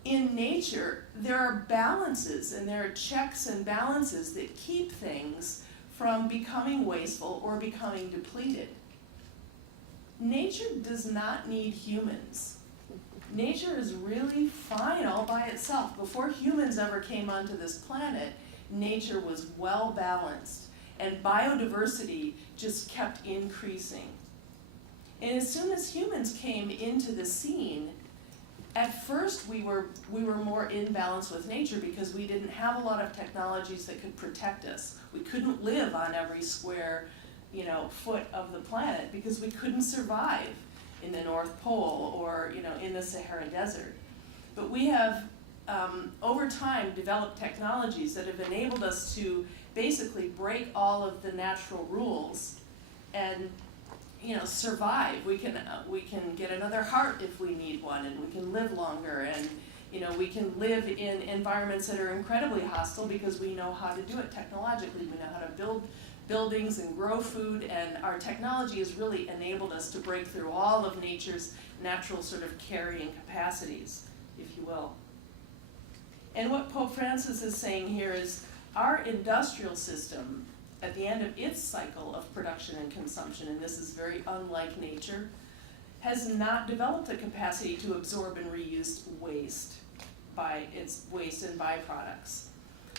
in nature, there are balances and there are checks and balances that keep things from becoming wasteful or becoming depleted. Nature does not need humans. Nature is really fine all by itself. Before humans ever came onto this planet, nature was well balanced, and biodiversity just kept increasing. And as soon as humans came into the scene, at first we were more in balance with nature because we didn't have a lot of technologies that could protect us. We couldn't live on every square, foot of the planet because we couldn't survive in the North Pole or, in the Sahara Desert. But we have, over time, developed technologies that have enabled us to basically break all of the natural rules and survive. We can get another heart if we need one, and we can live longer, and we can live in environments that are incredibly hostile because we know how to do it technologically. We know how to build buildings and grow food, and our technology has really enabled us to break through all of nature's natural sort of carrying capacities, if you will. And what Pope Francis is saying here is our industrial system, at the end of its cycle of production and consumption, and this is very unlike nature, has not developed the capacity to absorb and reuse waste by its waste and byproducts.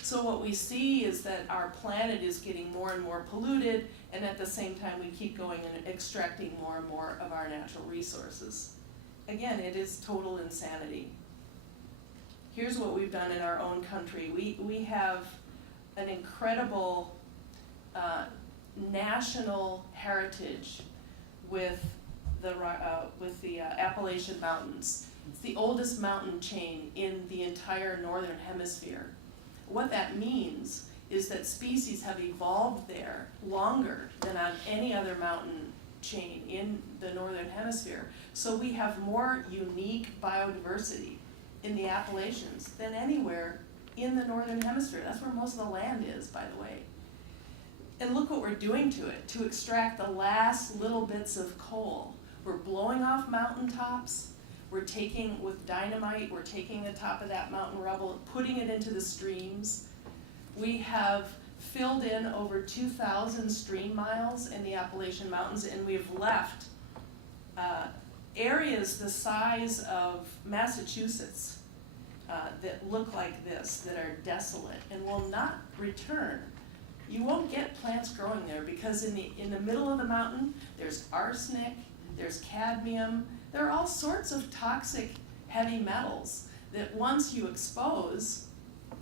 So what we see is that our planet is getting more and more polluted, and at the same time we keep going and extracting more and more of our natural resources. Again, it is total insanity. here's what we've done in our own country. We have an incredible national heritage with the Appalachian Mountains. It's the oldest mountain chain in the entire northern hemisphere. What that means is that species have evolved there longer than on any other mountain chain in the northern hemisphere. So we have more unique biodiversity in the Appalachians than anywhere in the northern hemisphere. That's where most of the land is, by the way. And look what we're doing to it, to extract the last little bits of coal. We're blowing off mountaintops. We're taking, with dynamite, we're taking the top of that mountain rubble, putting it into the streams. We have filled in over 2,000 stream miles in the Appalachian Mountains, and we've left areas the size of Massachusetts that look like this, that are desolate and will not return. You won't get plants growing there because in the middle of the mountain, there's arsenic, there's cadmium, there are all sorts of toxic heavy metals that once you expose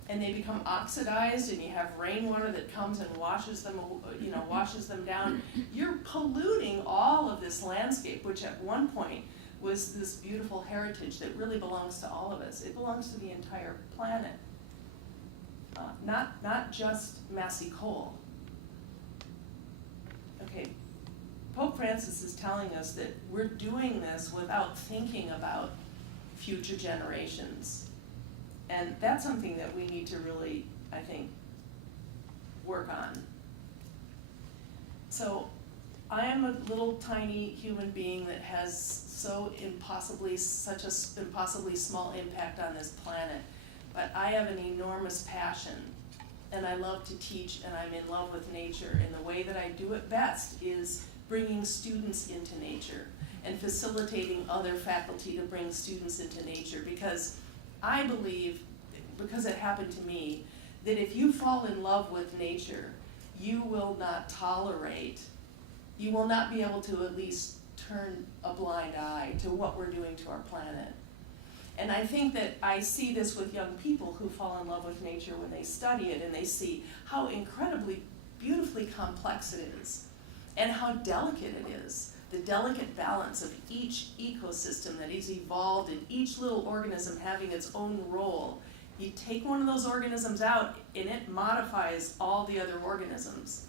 and they become oxidized and you have rainwater that comes and washes them down, you're polluting all of this landscape, which at one point was this beautiful heritage that really belongs to all of us. It belongs to the entire planet, not just Massey Coal. Okay, Pope Francis is telling us that we're doing this without thinking about future generations. And that's something that we need to really, I think, work on. So I am a little tiny human being that has such an impossibly small impact on this planet. But I have an enormous passion, and I love to teach, and I'm in love with nature. And the way that I do it best is bringing students into nature and facilitating other faculty to bring students into nature, because I believe, because it happened to me, that if you fall in love with nature, you will not be able to at least turn a blind eye to what we're doing to our planet. And I think that I see this with young people who fall in love with nature when they study it and they see how incredibly beautifully complex it is and how delicate it is, the delicate balance of each ecosystem that is evolved and each little organism having its own role. You take one of those organisms out and it modifies all the other organisms.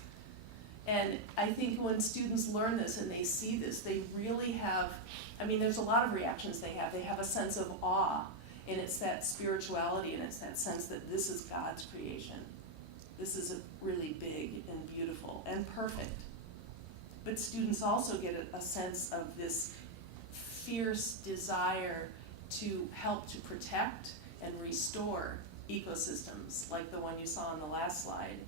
And I think when students learn this and they see this, they really have, there's a lot of reactions they have. They have a sense of awe, and it's that spirituality, and it's that sense that this is God's creation. This is really big and beautiful and perfect. But students also get a sense of this fierce desire to help to protect and restore ecosystems, like the one you saw on the last slide.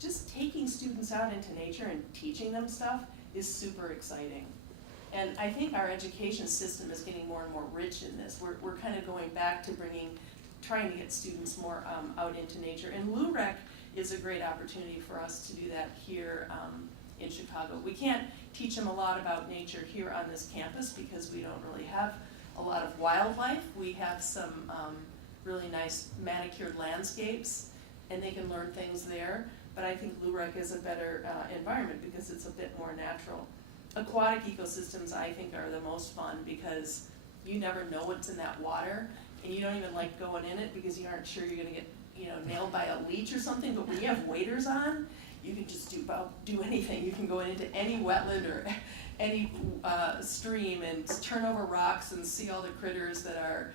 Just taking students out into nature and teaching them stuff is super exciting. And I think our education system is getting more and more rich in this. We're kind of going back to trying to get students more out into nature. And LUREC is a great opportunity for us to do that here in Chicago. We can't teach them a lot about nature here on this campus because we don't really have a lot of wildlife. We have some really nice manicured landscapes, and they can learn things there. But I think LUREC is a better environment because it's a bit more natural. Aquatic ecosystems, I think, are the most fun because you never know what's in that water, and you don't even like going in it because you aren't sure you're gonna get nailed by a leech or something. But when you have waders on, you can just do anything. You can go into any wetland or any stream and turn over rocks and see all the critters that are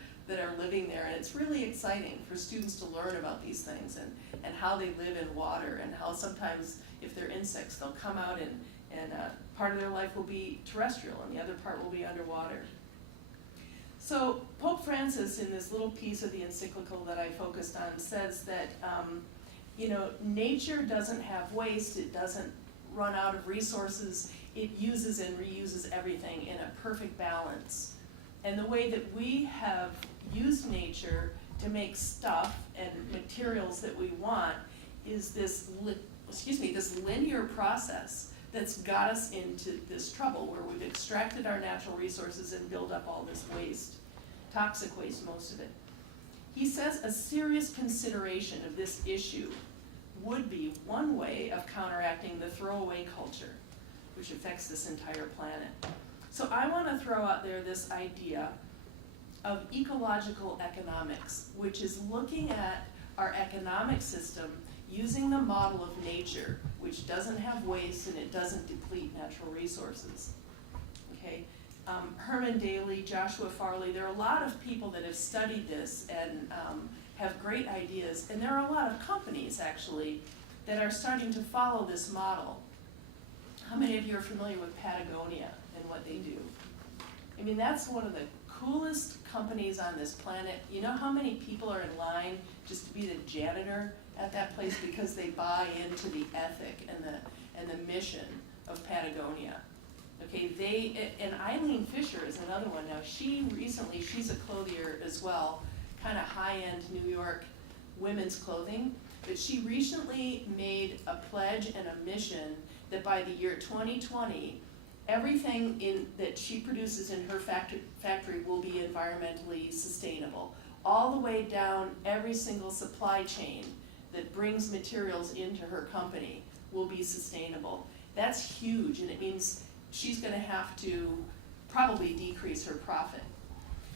living there. And it's really exciting for students to learn about these things and how they live in water, and how sometimes if they're insects, they'll come out and part of their life will be terrestrial and the other part will be underwater. So Pope Francis, in this little piece of the encyclical that I focused on, says that nature doesn't have waste, it doesn't run out of resources, it uses and reuses everything in a perfect balance. And the way that we have used nature to make stuff and materials that we want is this linear process that's got us into this trouble where we've extracted our natural resources and build up all this waste, toxic waste, most of it. He says a serious consideration of this issue would be one way of counteracting the throwaway culture, which affects this entire planet. So I want to throw out there this idea of ecological economics, which is looking at our economic system using the model of nature, which doesn't have waste and it doesn't deplete natural resources. Okay, Herman Daly, Joshua Farley, there are a lot of people that have studied this and have great ideas, and there are a lot of companies actually that are starting to follow this model. How many of you are familiar with Patagonia and what they do? I mean, that's one of the coolest companies on this planet. You know how many people are in line just to be the janitor at that place because they buy into the ethic and the mission of Patagonia? Okay, and Eileen Fisher is another one. Now she's a clothier as well, kind of high-end New York women's clothing, but she recently made a pledge and a mission that by the year 2020, everything that she produces in her factory will be environmentally sustainable. All the way down every single supply chain that brings materials into her company will be sustainable. That's huge, and it means she's gonna have to probably decrease her profit.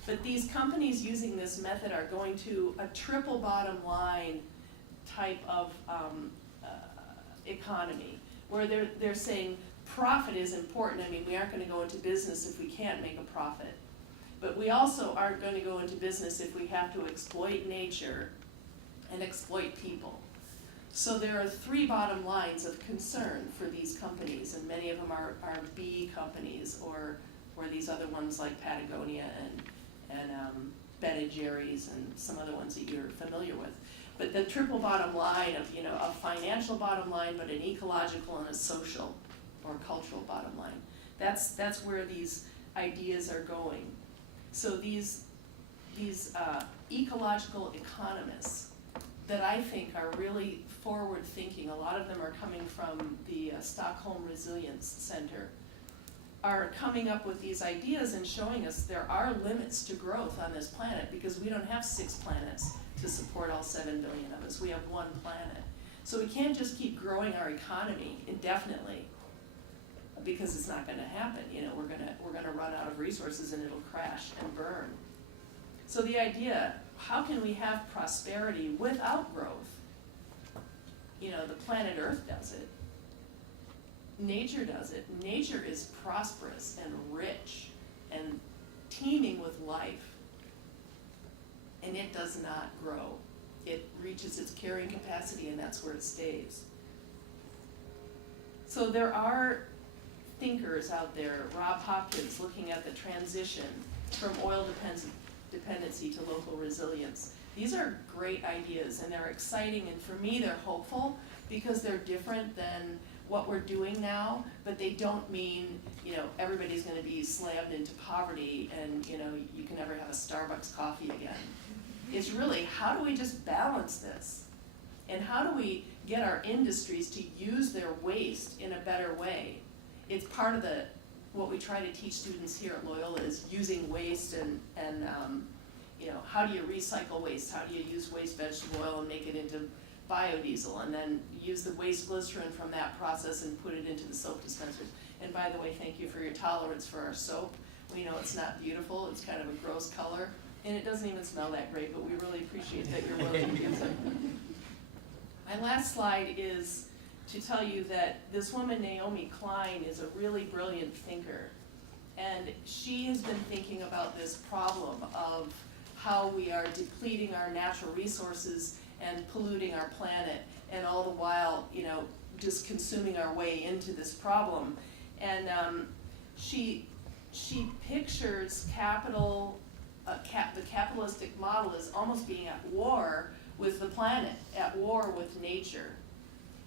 But these companies using this method are going to a triple bottom line type of economy, where they're saying profit is important. I mean, we aren't gonna go into business if we can't make a profit. But we also aren't gonna go into business if we have to exploit nature and exploit people. So there are three bottom lines of concern for these companies, and many of them are B companies or these other ones like Patagonia and Ben & Jerry's and some other ones that you're familiar with. But the triple bottom line of, a financial bottom line, but an ecological and a social or cultural bottom line. That's where these ideas are going. So these ecological economists that I think are really forward thinking, a lot of them are coming from the Stockholm Resilience Center, are coming up with these ideas and showing us there are limits to growth on this planet because we don't have 6 planets to support all 7 billion of us. We have 1 planet. So we can't just keep growing our economy indefinitely because it's not gonna happen. We're gonna run out of resources and it'll crash and burn. So the idea, how can we have prosperity without growth? The planet Earth does it. Nature does it. Nature is prosperous and rich and teeming with life. And it does not grow. It reaches its carrying capacity and that's where it stays. So there are thinkers out there, Rob Hopkins, looking at the transition from oil dependency to local resilience. These are great ideas and they're exciting, and for me they're hopeful because they're different than what we're doing now, but they don't mean, everybody's gonna be slammed into poverty and, you can never have a Starbucks coffee again. It's really, how do we just balance this? And how do we get our industries to use their waste in a better way? It's part of what we try to teach students here at Loyola is using waste and how do you recycle waste? How do you use waste vegetable oil and make it into biodiesel, and then use the waste glycerin from that process and put it into the soap dispensers? And by the way, thank you for your tolerance for our soap. We know it's not beautiful, it's kind of a gross color, and it doesn't even smell that great, but we really appreciate that you're willing to use it. My last slide is to tell you that this woman, Naomi Klein, is a really brilliant thinker. And she has been thinking about this problem of how we are depleting our natural resources and polluting our planet, and all the while, just consuming our way into this problem. And she pictures capital, the capitalistic model as almost being at war with the planet, at war with nature.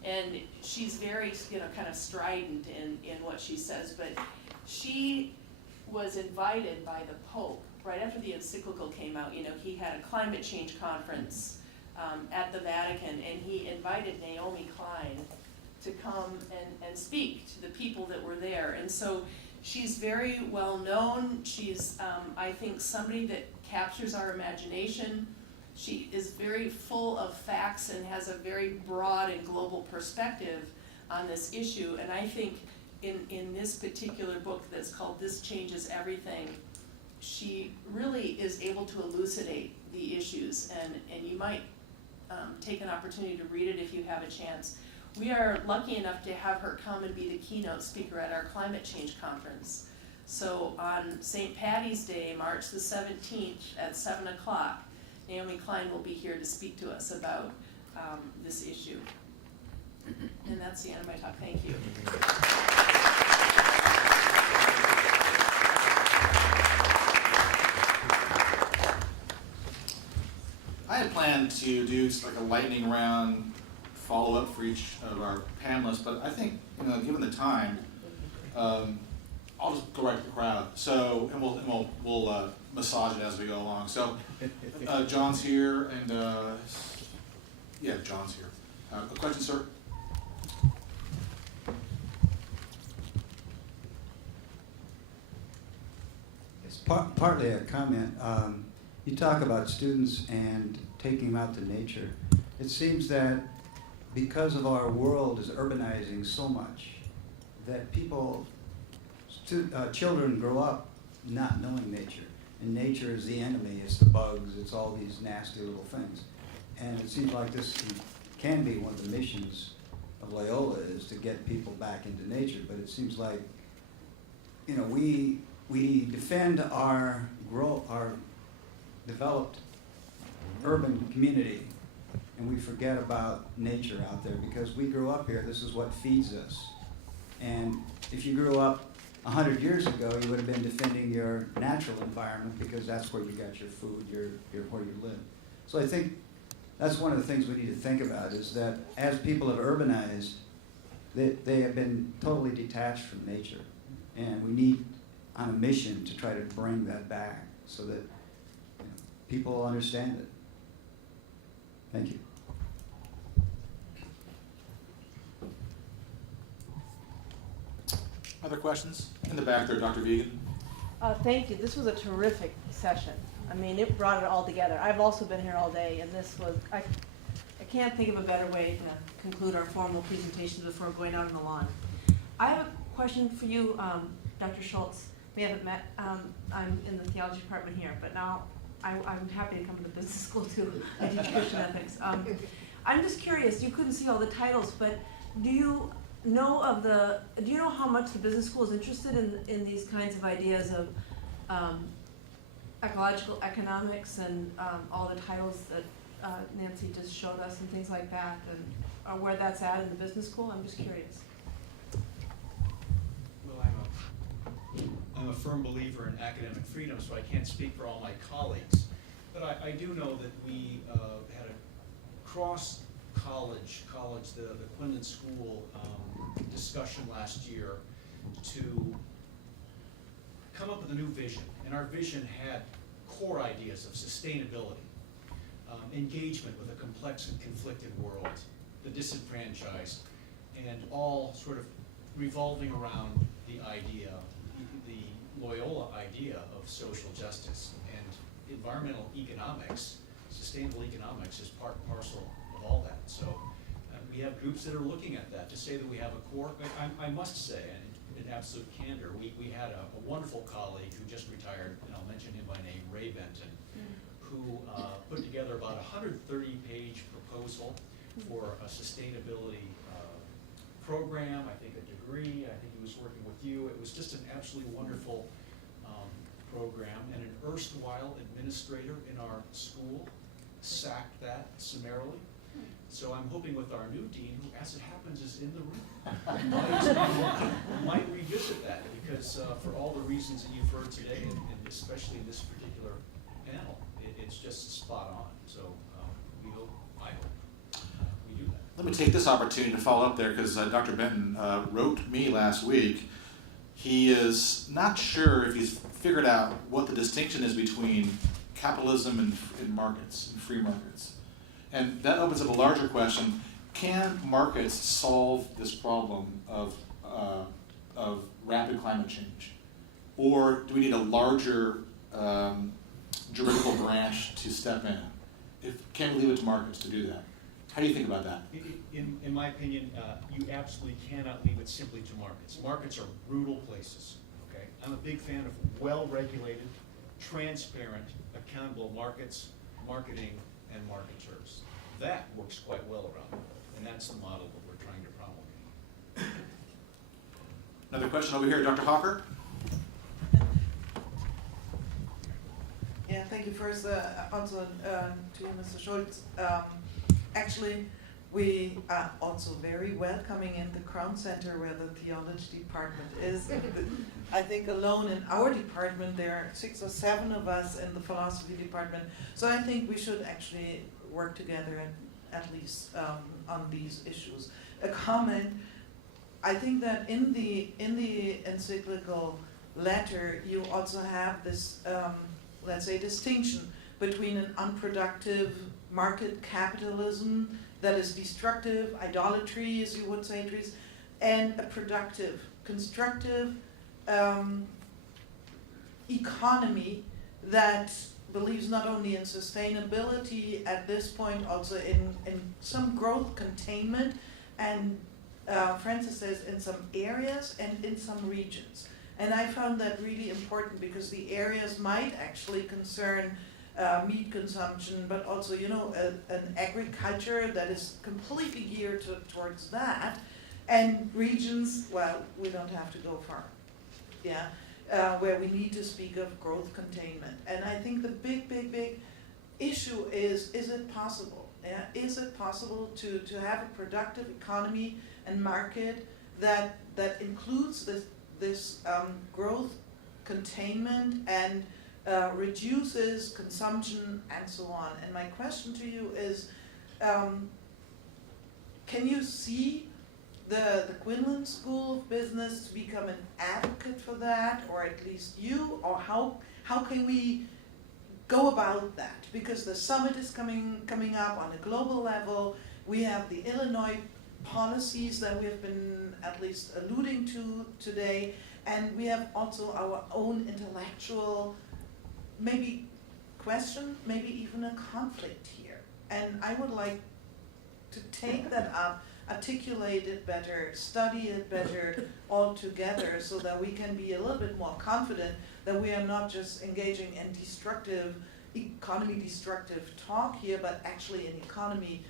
And she's very, kind of strident in what she says, but she was invited by the Pope right after the encyclical came out. He had a climate change conference at the Vatican, and he invited Naomi Klein to come and speak to the people that were there. And so she's very well known. She's, I think, somebody that captures our imagination. She is very full of facts and has a very broad and global perspective on this issue. And I think in this particular book that's called This Changes Everything, she really is able to elucidate the issues, and you might take an opportunity to read it if you have a chance. We are lucky enough to have her come and be the keynote speaker at our climate change conference. So on St. Patty's Day, March the 17th at 7 o'clock, Naomi Klein will be here to speak to us about this issue. And that's the end of my talk. Thank you. I had planned to do like a lightning round follow-up for each of our panelists, but I think, given the time, I'll just go right to the crowd. So, and we'll massage it as we go along. So, John's here, and yeah, John's here. A question, sir? It's partly a comment. You talk about students and taking them out to nature. It seems that because of our world is urbanizing so much, that children grow up not knowing nature. And nature is the enemy, it's the bugs, it's all these nasty little things. And it seems like this can be one of the missions of Loyola, is to get people back into nature. But it seems like, we defend our developed urban community, and we forget about nature out there, because we grew up here. This is what feeds us. And if you grew up 100 years ago, you would have been defending your natural environment, because that's where you got your food, where you live. So I think that's one of the things we need to think about, is that as people have urbanized, they have been totally detached from nature. And we need, on a mission, to try to bring that back so that people understand it. Thank you. Other questions? In the back there, Dr. Vegan. Thank you. This was a terrific session. I mean, it brought it all together. I've also been here all day, and this was, I can't think of a better way to conclude our formal presentations before going out on the lawn. I have a question for you, Dr. Shultz. We haven't met. I'm in the theology department here, but now I'm happy to come to business school too. I teach Christian ethics. I'm just curious, you couldn't see all the titles, but do you know how much the business school is interested in these kinds of ideas of ecological economics and all the titles that Nancy just showed us and things like that, and where that's at in the business school? I'm just curious. Well, I'm a firm believer in academic freedom, so I can't speak for all my colleagues. But I do know that we had a cross-college, the Quinlan School discussion last year to come up with a new vision. And our vision had core ideas of sustainability, engagement with a complex and conflicted world, the disenfranchised, and all sort of revolving around the idea, the Loyola idea of social justice. And environmental economics, sustainable economics, is part and parcel of all that. So we have groups that are looking at that. To say that we have a core, I must say, and in absolute candor, we had a wonderful colleague who just retired, and I'll mention him by name, Ray Benton, who put together about a 130-page proposal for a sustainability program, I think a degree. I think he was working with you. It was just an absolutely wonderful program, and an erstwhile administrator in our school sacked that summarily. So I'm hoping with our new dean, who, as it happens, is in the room, might revisit that, because for all the reasons that you've heard today, and especially in this particular panel, it's just spot on. So I hope we do that. Let me take this opportunity to follow up there, because Dr. Benton wrote me last week. He is not sure if he's figured out what the distinction is between capitalism and markets, and free markets. And that opens up a larger question. Can markets solve this problem of rapid climate change? Or do we need a larger juridical branch to step in? can we leave it to markets to do that? How do you think about that? In my opinion, you absolutely cannot leave it simply to markets. Markets are brutal places, okay? I'm a big fan of well-regulated, transparent, accountable markets, marketing, and marketers. That works quite well around the world, and that's the model that we're trying to promulgate. Another question over here, Dr. Hawker? Yeah, thank you. First, also to Mr. Schultz. Actually, we are also very welcoming in the Crown Center where the theology department is. I think alone in our department there are 6 or 7 of us in the philosophy department. So I think we should actually work together and at least on these issues. A comment. I think that in the encyclical letter you also have this let's say distinction between an unproductive market capitalism that is destructive, idolatry as you would say, Therese, and a productive, constructive economy that believes not only in sustainability at this point, also in some growth containment, and Francis says in some areas and in some regions. And I found that really important because the areas might actually concern meat consumption, but also, you know, an agriculture that is completely geared towards that, and regions, well, we don't have to go far, yeah, where we need to speak of growth containment. And I think the big issue is it possible? Yeah? Is it possible to have a productive economy and market that includes this growth containment and reduces consumption and so on? And my question to you is, can you see the Quinlan School of Business to become an advocate for that, or at least you, or how can we go about that? Because the summit is coming up on a global level. We have the Illinois policies that we have been at least alluding to today, and we have also our own intellectual maybe question, maybe even a conflict here. And I would like to take that up, articulate it better, study it better all together, so that we can be a little bit more confident that we are not just engaging in destructive, economy destructive talk here, but actually an economy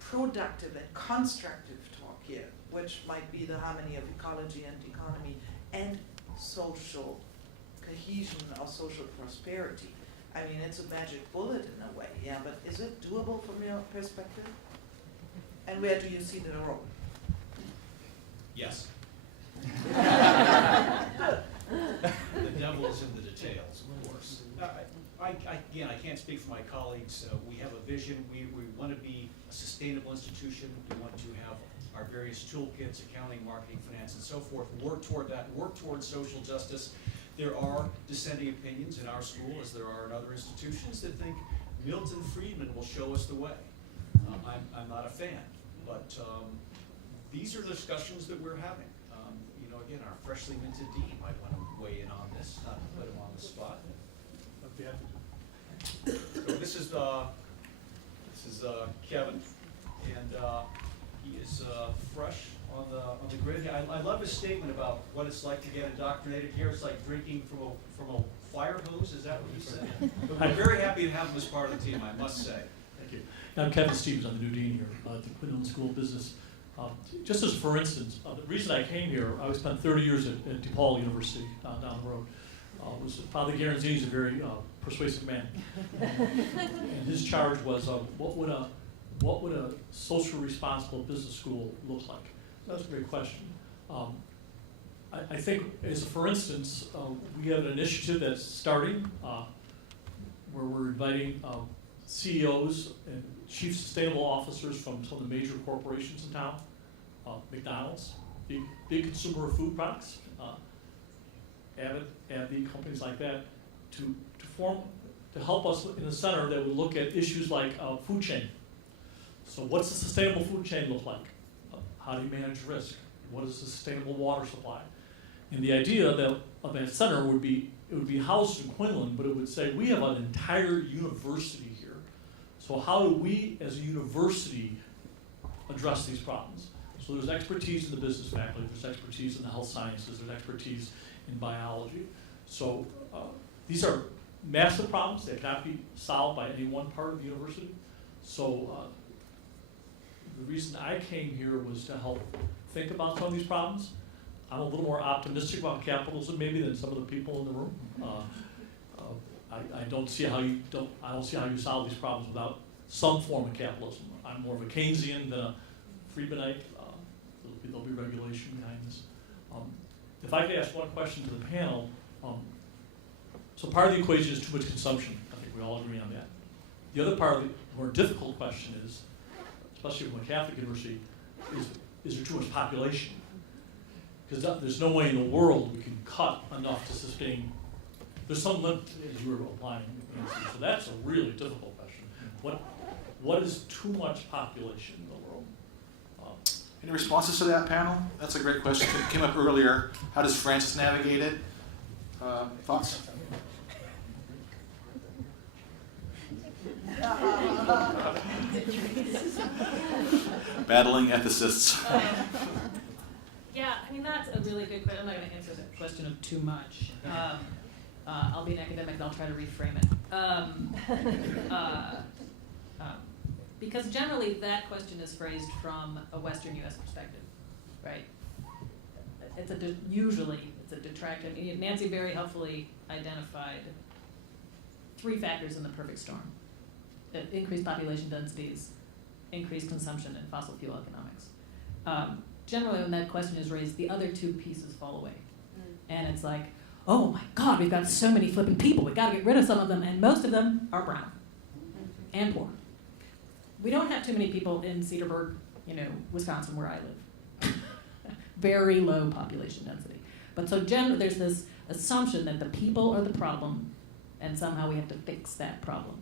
productive and constructive talk here, which might be the harmony of ecology and economy and social cohesion or social prosperity. I mean, it's a magic bullet in a way, yeah, but is it doable from your perspective? And where do you see the role? Yes. The devil is in the details, of course. Again, I can't speak for my colleagues. We have a vision. We want to be a sustainable institution. We want to have our various toolkits, accounting, marketing, finance, and so forth, work toward that, work towards social justice. There are dissenting opinions in our school, as there are in other institutions, that think Milton Friedman will show us the way. I'm not a fan, but these are discussions that we're having. You know, again, our freshly minted dean might want to weigh in on this, not to put him on the spot. So this is Kevin, and he is fresh on the grid. I love his statement about what it's like to get indoctrinated here. It's like drinking from a fire hose. Is that what he said? But we're very happy to have him as part of the team, I must say. Thank you. I'm Kevin Stevens. I'm the new dean here at the Quinlan School of Business. Just as for instance, the reason I came here, I spent 30 years at DePaul University down the road. Father Garanzini is a very persuasive man, and his charge was what would a socially responsible business school look like? That's a great question. I think, as for instance, we have an initiative that's starting where we're inviting CEOs and chief sustainable officers from some of the major corporations in town, McDonald's, big consumer of food products, AbbVie, companies like that, to help us in the center that would look at issues like food chain. So what's a sustainable food chain look like? How do you manage risk? What is a sustainable water supply? And the idea of that center would be, it would be housed in Quinlan, but it would say we have an entire university here. So how do we, as a university, address these problems? So there's expertise in the business faculty, there's expertise in the health sciences, there's expertise in biology. So these are massive problems that cannot be solved by any one part of the university. So the reason I came here was to help think about some of these problems. I'm a little more optimistic about capitalism maybe than some of the people in the room. I don't see how you solve these problems without some form of capitalism. I'm more of a Keynesian than a Friedmanite. There'll be regulation behind this. If I could ask one question to the panel, so part of the equation is too much consumption. I think we all agree on that. The other part of the more difficult question is, especially from a Catholic university, is there too much population? Because there's no way in the world we can cut enough to sustain. There's some limit, as you were applying, so that's a really difficult question. What is too much population in the world? Any responses to that, panel? That's a great question. It came up earlier. How does Francis navigate it? Thoughts? Battling ethicists. Yeah, I mean, that's a really good question. I'm not going to answer that question of too much. I'll be an academic and I'll try to reframe it. Because generally that question is phrased from a Western U.S. perspective, right? Usually it's a detractor. Nancy very helpfully identified 3 factors in the perfect storm: increased population densities, increased consumption, and fossil fuel economics. Generally, when that question is raised, the other 2 pieces fall away. And it's like, oh my God, we've got so many flipping people. We've got to get rid of some of them, and most of them are brown and poor. We don't have too many people in Cedarburg, Wisconsin, where I live. Very low population density. But so there's this assumption that the people are the problem, and somehow we have to fix that problem.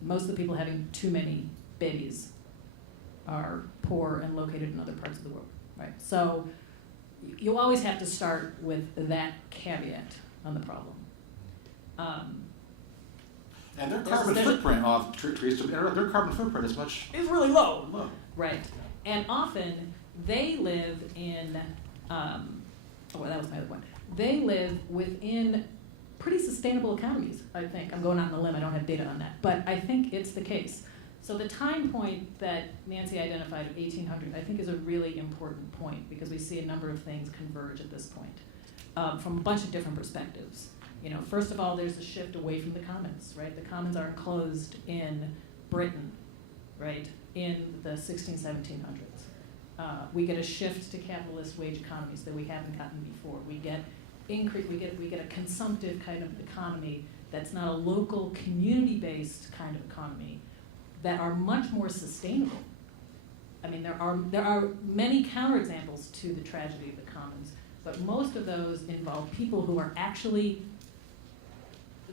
Most of the people having too many babies are poor and located in other parts of the world, right? So you always have to start with that caveat on the problem. And their carbon footprint off trees, their carbon footprint is much. It's really low. Low. Right. And often they live in, that was my other one. They live within pretty sustainable economies, I think. I'm going out on a limb, I don't have data on that, but I think it's the case. So the time point that Nancy identified of 1800, I think is a really important point because we see a number of things converge at this point from a bunch of different perspectives. First of all, there's a shift away from the commons, right? The commons are enclosed in Britain, right, in the 1700s. We get a shift to capitalist wage economies that we haven't gotten before. We get a consumptive kind of economy that's not a local community-based kind of economy, that are much more sustainable. I mean, there are many counterexamples to the tragedy of the commons, but most of those involve people who are actually,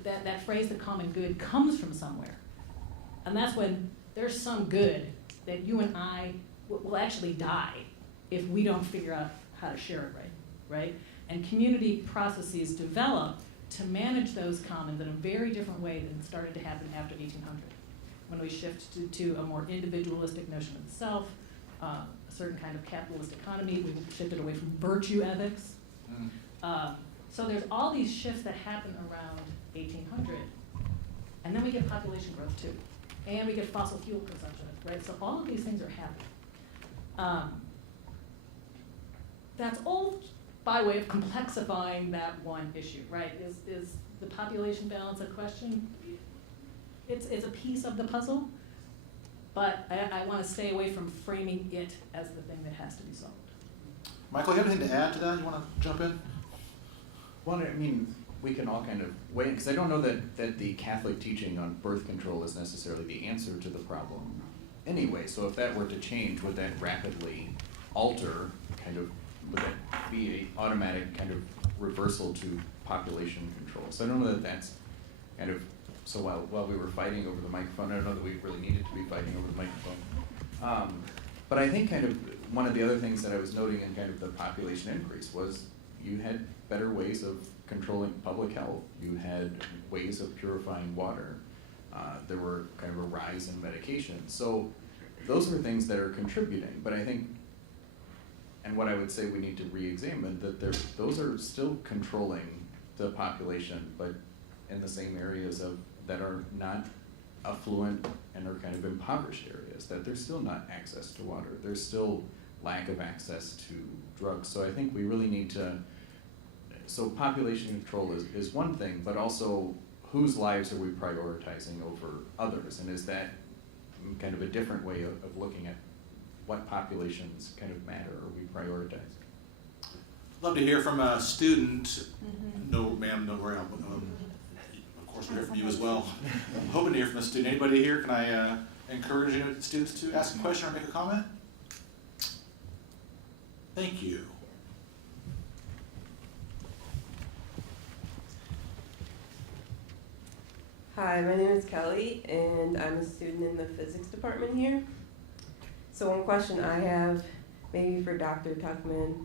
that phrase, the common good, comes from somewhere. And that's when there's some good that you and I will actually die if we don't figure out how to share it right? And community processes develop to manage those commons in a very different way than started to happen after 1800. When we shift to a more individualistic notion of the self, a certain kind of capitalist economy, we shifted away from virtue ethics. So there's all these shifts that happen around 1800, and then we get population growth too, and we get fossil fuel consumption, right? So all of these things are happening. That's all by way of complexifying that one issue, right? Is the population balance a question? It's a piece of the puzzle, but I want to stay away from framing it as the thing that has to be solved. Michael, you have anything to add to that? You want to jump in? Well, I mean, we can all kind of weigh in, because I don't know that the Catholic teaching on birth control is necessarily the answer to the problem anyway. So if that were to change, would that rapidly alter, would that be an automatic kind of reversal to population control? So I don't know that that's kind of, so while we were fighting over the microphone, I don't know that we really needed to be fighting over the microphone. But I think kind of one of the other things that I was noting in kind of the population increase was you had better ways of controlling public health. You had ways of purifying water. There were kind of a rise in medication. So those are things that are contributing, but I think, and what I would say we need to re-examine, that those are still controlling the population, but in the same areas that are not affluent and are kind of impoverished areas, that there's still not access to water. There's still lack of access to drugs. So I think we really need to, so population control is one thing, but also whose lives are we prioritizing over others? And is that kind of a different way of looking at what populations kind of matter or we prioritize? Love to hear from a student. No, ma'am, no, Ram. Of course, we hear from you as well. I'm hoping to hear from a student. Anybody here? Can I encourage students to ask a question or make a comment? Thank you. Hi, my name is Kelly, and I'm a student in the physics department here. So one question I have, maybe for Dr. Tuchman,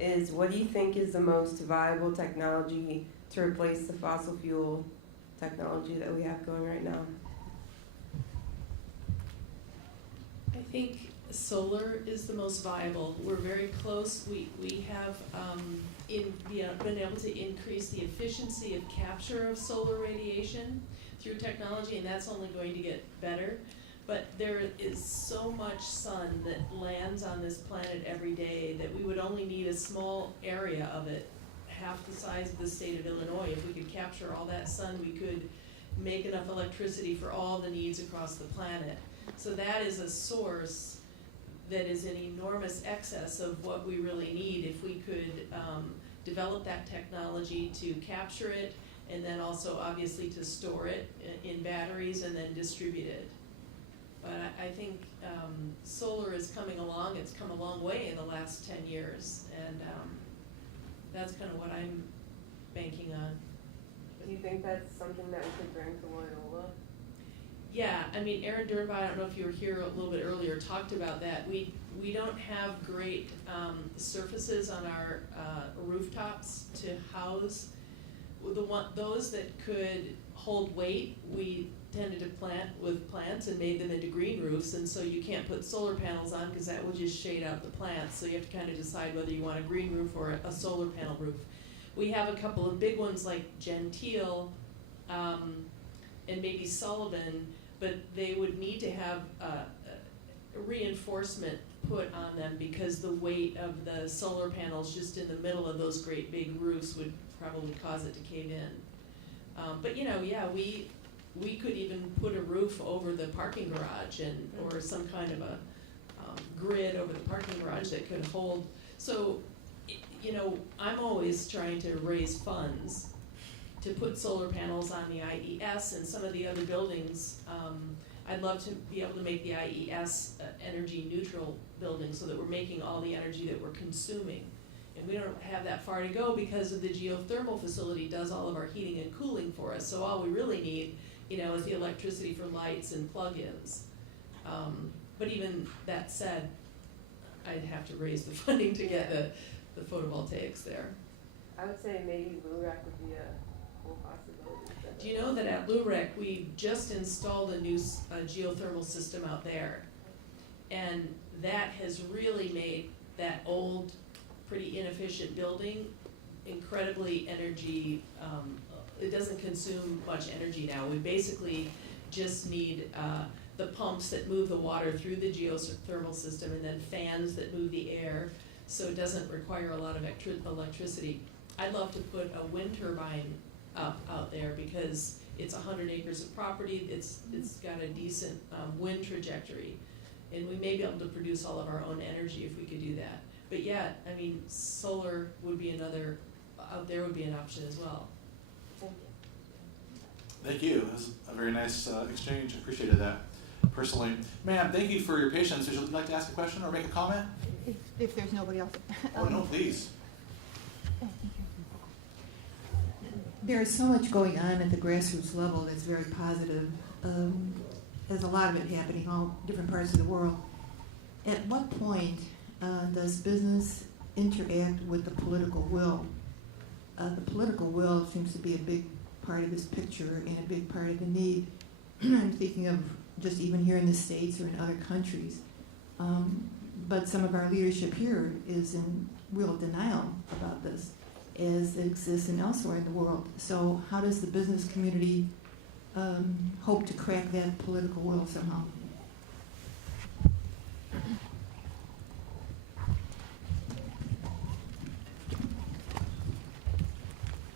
is what do you think is the most viable technology to replace the fossil fuel technology that we have going right now? I think solar is the most viable. We're very close. We have been able to increase the efficiency of capture of solar radiation through technology, and that's only going to get better. But there is so much sun that lands on this planet every day that we would only need a small area of it, half the size of the state of Illinois. If we could capture all that sun, we could make enough electricity for all the needs across the planet. So that is a source that is in enormous excess of what we really need if we could develop that technology to capture it, and then also obviously to store it in batteries and then distribute it. But I think solar is coming along. It's come a long way in the last 10 years, and that's kind of what I'm banking on. Do you think that's something that we could bring to Loyola? Yeah, I mean, Aaron Durnbaugh, I don't know if you were here a little bit earlier, talked about that. We don't have great surfaces on our rooftops to house those that could hold weight. We tended to plant with plants and made them into green roofs, and so you can't put solar panels on because that would just shade out the plants. So you have to kind of decide whether you want a green roof or a solar panel roof. We have a couple of big ones like Gentile and maybe Sullivan, but they would need to have a reinforcement put on them because the weight of the solar panels just in the middle of those great big roofs would probably cause it to cave in. But you know, yeah, we could even put a roof over the parking garage or some kind of a grid over the parking garage that could hold. So, you know, I'm always trying to raise funds to put solar panels on the I.E.S. and some of the other buildings. I'd love to be able to make the I.E.S. Energy neutral building so that we're making all the energy that we're consuming. And we don't have that far to go because of the geothermal facility does all of our heating and cooling for us. So all we really need, you know, is the electricity for lights and plug-ins. But even that said, I'd have to raise the funding to get the photovoltaics there. I would say maybe LUREC would be a cool possibility. Do you know that at LUREC, we just installed a new geothermal system out there? And that has really made that old, pretty inefficient building incredibly energy, it doesn't consume much energy now. We basically just need the pumps that move the water through the geothermal system and then fans that move the air, so it doesn't require a lot of electricity. I'd love to put a wind turbine up out there because it's 100 acres of property, it's got a decent wind trajectory, and we may be able to produce all of our own energy if we could do that. But yeah, I mean, solar would be another, out there would be an option as well. Thank you. That was a very nice exchange. I appreciated that personally. Ma'am, thank you for your patience. Would you like to ask a question or make a comment? If there's nobody else. Oh, no, please. There is so much going on at the grassroots level that's very positive. There's a lot of it happening in all different parts of the world. At what point does business interact with the political will? The political will seems to be a big part of this picture and a big part of the need. I'm thinking of just even here in the States or in other countries. But some of our leadership here is in real denial about this, as it exists in elsewhere in the world. So how does the business community hope to crack that political will somehow?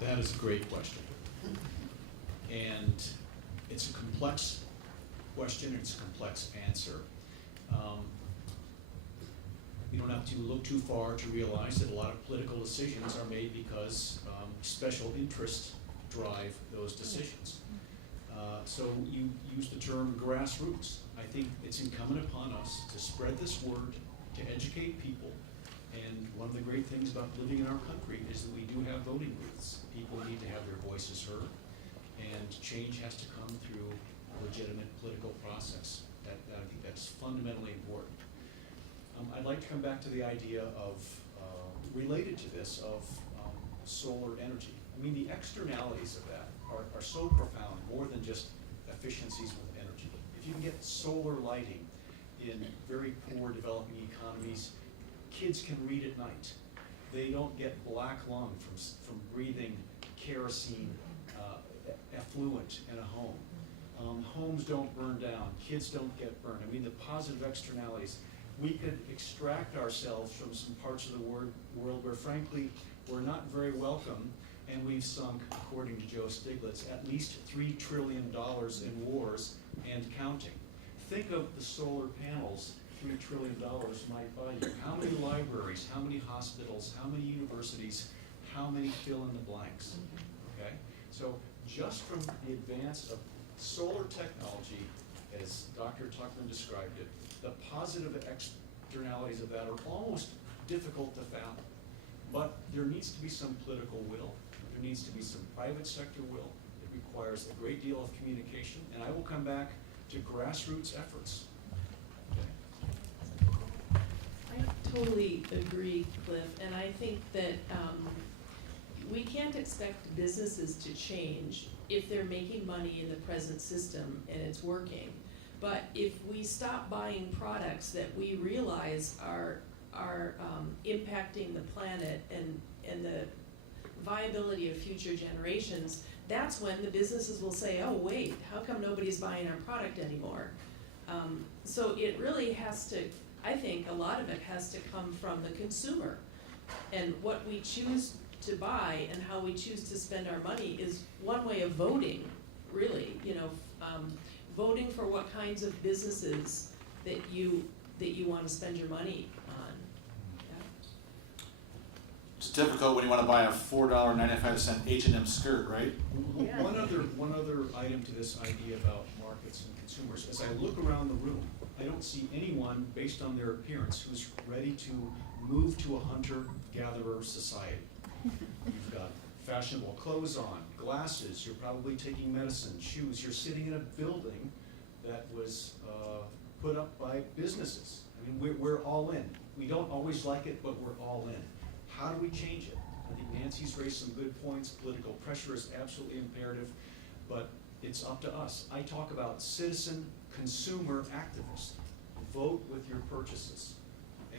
That is a great question. And it's a complex question, it's a complex answer. You don't have to look too far to realize that a lot of political decisions are made because special interests drive those decisions. So you use the term grassroots. I think it's incumbent upon us to spread this word, to educate people. And one of the great things about living in our country is that we do have voting booths. People need to have their voices heard, and change has to come through a legitimate political process. I think that's fundamentally important. I'd like to come back to the idea of, related to this, of solar energy. I mean, the externalities of that are so profound, more than just efficiencies with energy. If you can get solar lighting in very poor developing economies, kids can read at night. They don't get black lung from breathing kerosene effluent in a home. Homes don't burn down, kids don't get burned. I mean, the positive externalities. We could extract ourselves from some parts of the world where, frankly, we're not very welcome, and we've sunk, according to Joe Stiglitz, at least $3 trillion in wars and counting. Think of the solar panels $3 trillion might buy you. How many libraries, how many hospitals, how many universities, how many fill in the blanks, okay? So just from the advance of solar technology, as Dr. Tuchman described it, the positive externalities of that are almost difficult to fathom. But there needs to be some political will. There needs to be some private sector will. It requires a great deal of communication, and I will come back to grassroots efforts. I totally agree, Cliff, and I think that we can't expect businesses to change if they're making money in the present system and it's working. But if we stop buying products that we realize are impacting the planet and the viability of future generations, that's when the businesses will say, oh wait, how come nobody's buying our product anymore? So it really has to, I think a lot of it has to come from the consumer. And what we choose to buy and how we choose to spend our money is one way of voting, really, voting for what kinds of businesses that you want to spend your money on. Yeah. It's difficult when you want to buy a $4.95 H&M skirt, right? Yeah. One other item to this idea about markets and consumers. As I look around the room, I don't see anyone, based on their appearance, who's ready to move to a hunter-gatherer society. You've got fashionable clothes on, glasses, you're probably taking medicine, shoes, you're sitting in a building that was put up by businesses. I mean, we're all in. We don't always like it, but we're all in. How do we change it? I think Nancy's raised some good points. Political pressure is absolutely imperative, but it's up to us. I talk about citizen, consumer activists. Vote with your purchases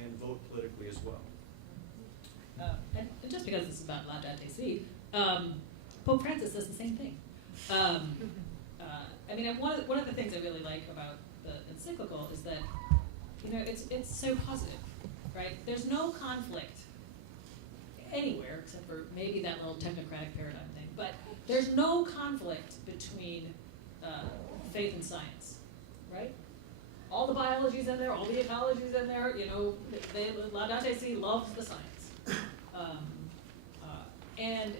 and vote politically as well. And just because this is about Laudato Si, Pope Francis says the same thing. I mean, one of the things I really like about the encyclical is that, it's so positive, right? There's no conflict anywhere except for maybe that little technocratic paradigm thing, but there's no conflict between faith and science, right? All the biology's in there, all the ecology's in there, Laudato Si loves the science. And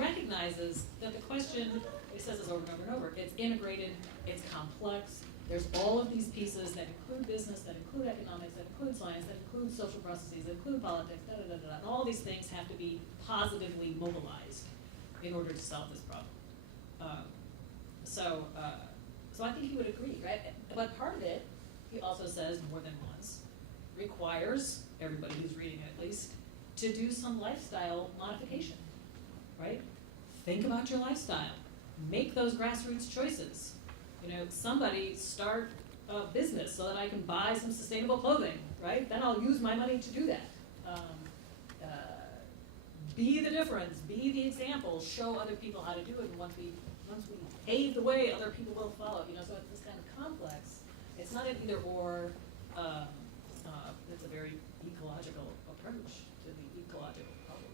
recognizes that the question, it says this over and over and over, it's integrated, it's complex, there's all of these pieces that include business, that include economics, that include science, that include social processes, that include politics, and all these things have to be positively mobilized in order to solve this problem. So I think he would agree, right? But part of it, he also says more than once, requires everybody who's reading it at least to do some lifestyle modification, right? Think about your lifestyle. make those grassroots choices. You know, somebody start a business so that I can buy some sustainable clothing, right? Then I'll use my money to do that. Be the difference, be the example, show other people how to do it, and once we pave the way, other people will follow. You know, so it's this kind of complex. It's not an either or. It's a very ecological approach to the ecological problem.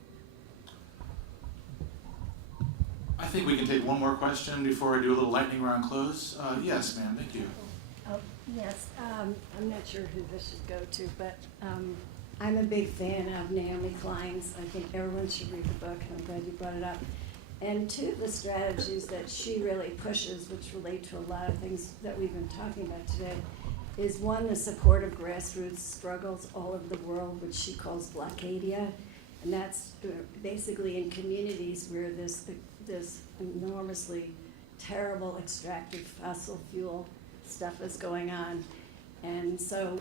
I think we can take one more question before I do a little lightning round close. Yes, ma'am, thank you. Oh, yes, I'm not sure who this should go to, but I'm a big fan of Naomi Klein's. I think everyone should read the book, and I'm glad you brought it up. And two of the strategies that she really pushes, which relate to a lot of things that we've been talking about today, is one, the support of grassroots struggles all over the world, which she calls blockadia. And that's basically in communities where this enormously terrible extractive fossil fuel stuff is going on. And so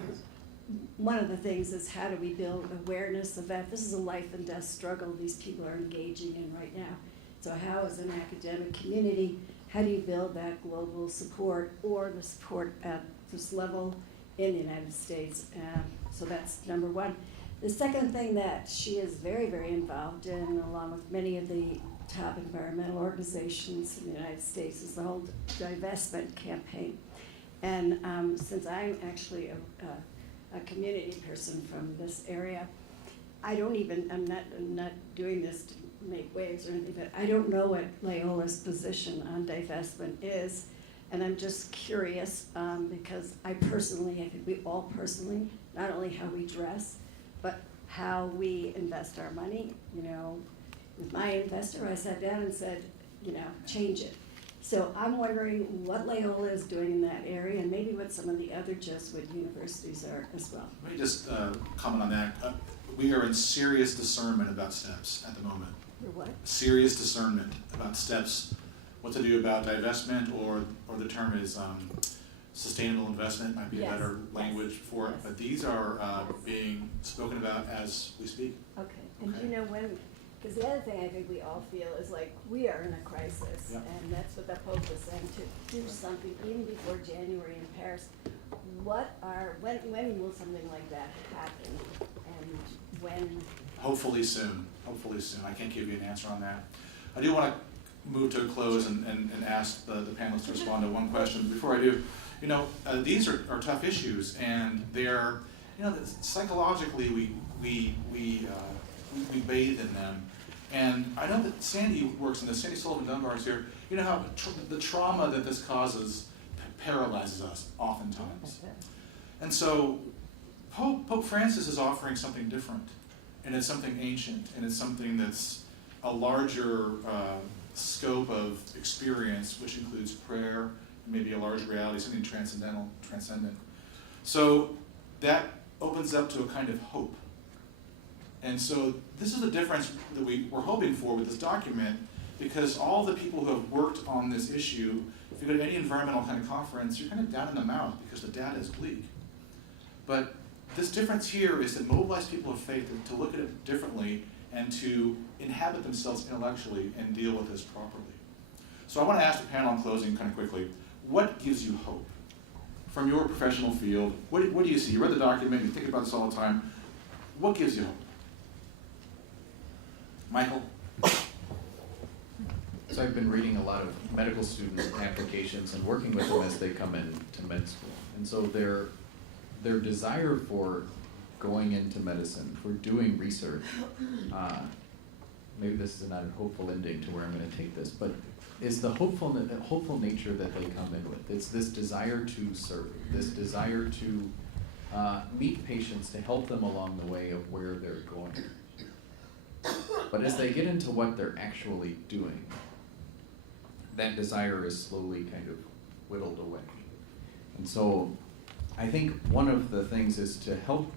one of the things is, how do we build awareness of that? This is a life and death struggle these people are engaging in right now. So how, as an academic community, how do you build that global support, or the support at this level in the United States? So that's number one. The second thing that she is very, very involved in, along with many of the top environmental organizations in the United States, is the whole divestment campaign. And since I'm actually a community person from this area, I'm not doing this to make waves or anything, but I don't know what Loyola's position on divestment is. And I'm just curious, because I think we all personally, not only how we dress, but how we invest our money. You know, with my investor, I sat down and said, you know, change it. So I'm wondering what Loyola is doing in that area, and maybe what some of the other Jesuit universities are as well. Let me just comment on that. We are in serious discernment about steps at the moment. You're what? Serious discernment about steps, what to do about divestment, or the term is sustainable investment, might be a better language for it. But these are being spoken about as we speak. Okay, and do you know when? Because the other thing I think we all feel is like we are in a crisis, and that's what the Pope was saying, to do something even before January in Paris. When will something like that happen, and when? Hopefully soon. Hopefully soon. I can't give you an answer on that. I do want to move to a close and ask the panelists to respond to one question. Before I do, you know, these are tough issues, and they're, you know, psychologically we bathe in them. And I know that Sandy works in this. Sandy Sullivan-Dunbar is here. You know how the trauma that this causes paralyzes us oftentimes. And so Pope Francis is offering something different. And it's something ancient, and it's something that's a larger scope of experience, which includes prayer, maybe a large reality, something transcendent. So that opens up to a kind of hope. And so this is the difference that we're hoping for with this document, because all the people who have worked on this issue, if you go to any environmental kind of conference, you're kind of down in the mouth because the data is bleak. But this difference here is to mobilize people of faith to look at it differently and to inhabit themselves intellectually and deal with this properly. So I want to ask the panel in closing kind of quickly, what gives you hope? From your professional field, what do you see? You read the document, you think about this all the time. What gives you hope? Michael? So I've been reading a lot of medical student applications and working with them as they come into med school. And so their desire for going into medicine, for doing research, maybe this is not a hopeful ending to where I'm going to take this, but is the hopeful nature that they come in with. It's this desire to serve, this desire to meet patients, to help them along the way of where they're going. But as they get into what they're actually doing, that desire is slowly kind of whittled away. And so I think one of the things is to help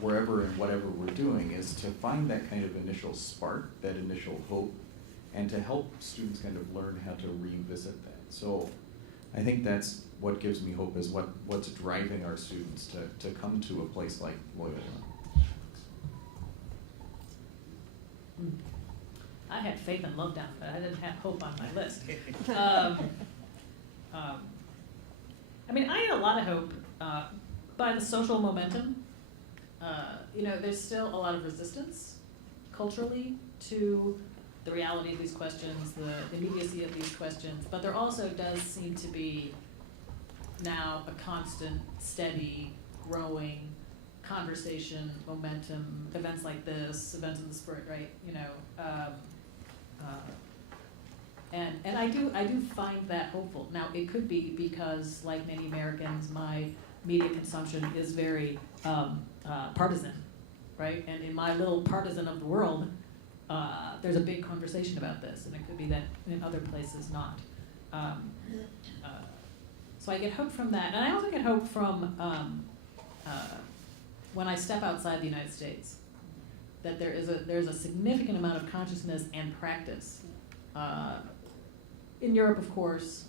wherever and whatever we're doing is to find that kind of initial spark, that initial hope, and to help students kind of learn how to revisit that. So I think that's what gives me hope, is what's driving our students to come to a place like Loyola. had faith and love down, but I didn't have hope on my list. I mean, I had a lot of hope by the social momentum. You know, there's still a lot of resistance culturally to the reality of these questions, the immediacy of these questions, but there also does seem to be now a constant, steady, growing conversation, momentum, events like this, events in the spirit, right? You know, and I do find that hopeful. Now, it could be because, like many Americans, my media consumption is very partisan, right? And in my little partisan of the world, there's a big conversation about this, and it could be that in other places not. So I get hope from that, and I also get hope from when I step outside the United States, that there's a significant amount of consciousness and practice. In Europe, of course,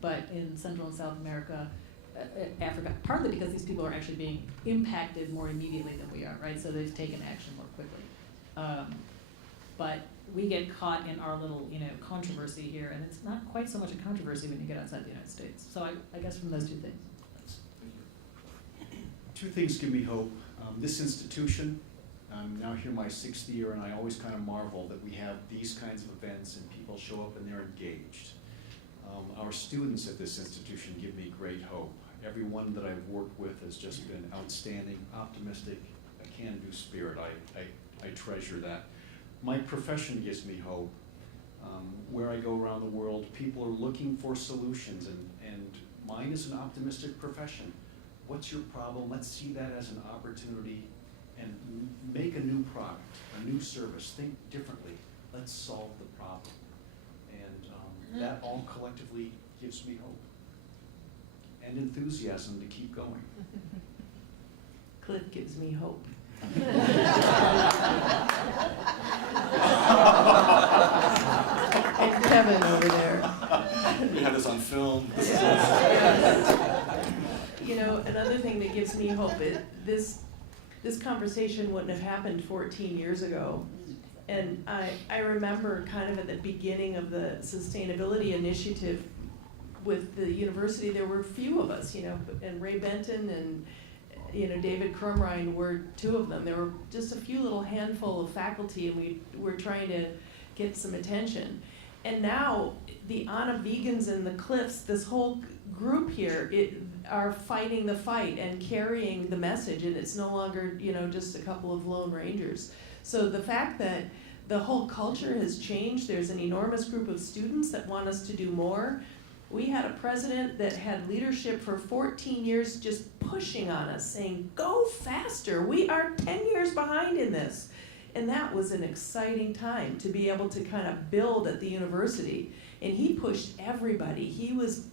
but in Central and South America, Africa, partly because these people are actually being impacted more immediately than we are, right? So they've taken action more quickly. But we get caught in our little, you know, controversy here, and it's not quite so much a controversy when you get outside the United States. So I guess from those two things. Two things give me hope. This institution, I'm now here my 6th year, and I always kind of marvel that we have these kinds of events and people show up and they're engaged. Our students at this institution give me great hope. Everyone that I've worked with has just been outstanding, optimistic, a can-do spirit. I treasure that. My profession gives me hope. Where I go around the world, people are looking for solutions, and mine is an optimistic profession. What's your problem? Let's see that as an opportunity and make a new product, a new service. Think differently. Let's solve the problem. And that all collectively gives me hope and enthusiasm to keep going. Cliff gives me hope. And Kevin over there. We have this on film. You know, another thing that gives me hope is this conversation wouldn't have happened 14 years ago. And I remember kind of at the beginning of the sustainability initiative with the university, there were a few of us, you know, and Ray Benton and, you know, David Crumrine were 2 of them. There were just a few little handful of faculty, and we were trying to get some attention. And now the Anna Vegans and the Cliffs, this whole group here, are fighting the fight and carrying the message, and it's no longer, you know, just a couple of lone rangers. So the fact that the whole culture has changed, there's an enormous group of students that want us to do more. We had a president that had leadership for 14 years just pushing on us, saying, go faster, we are 10 years behind in this. And that was an exciting time to be able to kind of build at the university. And he pushed everybody. He was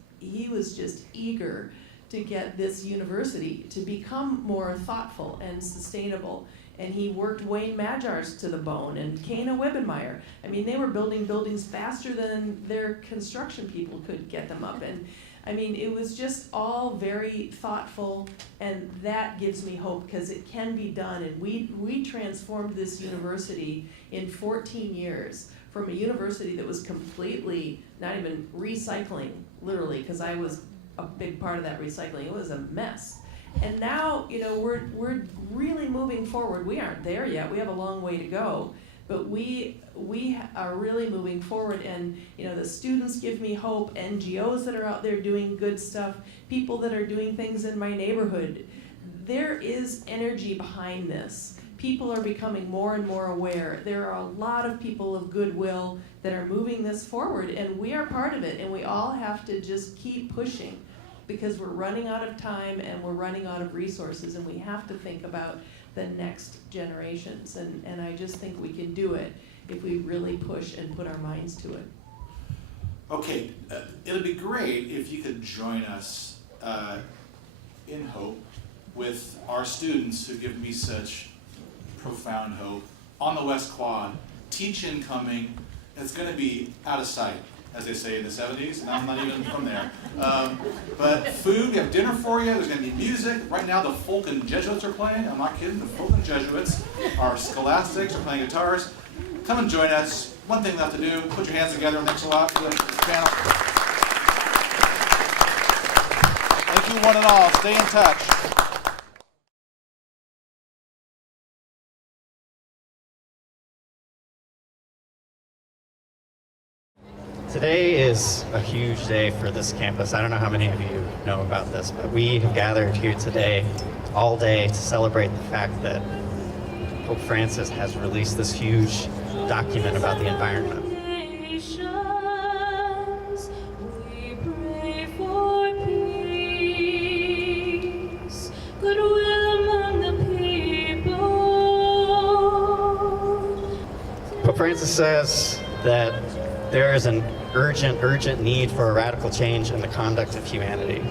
just eager to get this university to become more thoughtful and sustainable. And he worked Wayne Majars to the bone and Kana Wibbenmeyer. I mean, they were building buildings faster than their construction people could get them up. And I mean, it was just all very thoughtful, and that gives me hope because it can be done. And we transformed this university in 14 years from a university that was completely not even recycling, literally, because I was a big part of that recycling. It was a mess. And now, you know, we're really moving forward. We aren't there yet. We have a long way to go. But we are really moving forward, and you know, the students give me hope, NGOs that are out there doing good stuff, people that are doing things in my neighborhood. There is energy behind this. People are becoming more and more aware. There are a lot of people of goodwill that are moving this forward, and we are part of it, and we all have to just keep pushing because we're running out of time and we're running out of resources, and we have to think about the next generations, and I just think we can do it if we really push and put our minds to it. Okay, it'd be great if you could join us in hope with our students who give me such profound hope on the West Quad. Teach incoming. It's going to be out of sight, as they say in the 70s, and I'm not even from there. But food, we have dinner for you, there's going to be music. Right now the folk and Jesuits are playing. I'm not kidding, the folk and Jesuits. Our scholastics are playing guitars. Come and join us. one thing left to do. Put your hands together. Thanks a lot for the panel. Thank you, one and all. Stay in touch. Today is a huge day for this campus. I don't know how many of you know about this, but we have gathered here today all day to celebrate the fact that Pope Francis has released this huge document about the environment. We pray for peace, goodwill among the people. Pope Francis says that there is an urgent need for a radical change in the conduct of humanity.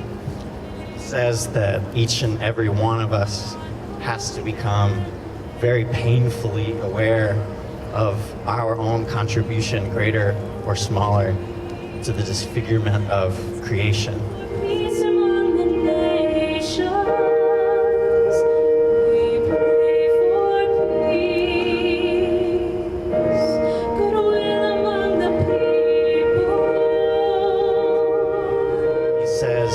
He says that each and every one of us has to become very painfully aware of our own contribution, greater or smaller, to the disfigurement of creation. Peace among the nations. We pray for peace, goodwill among the people. He says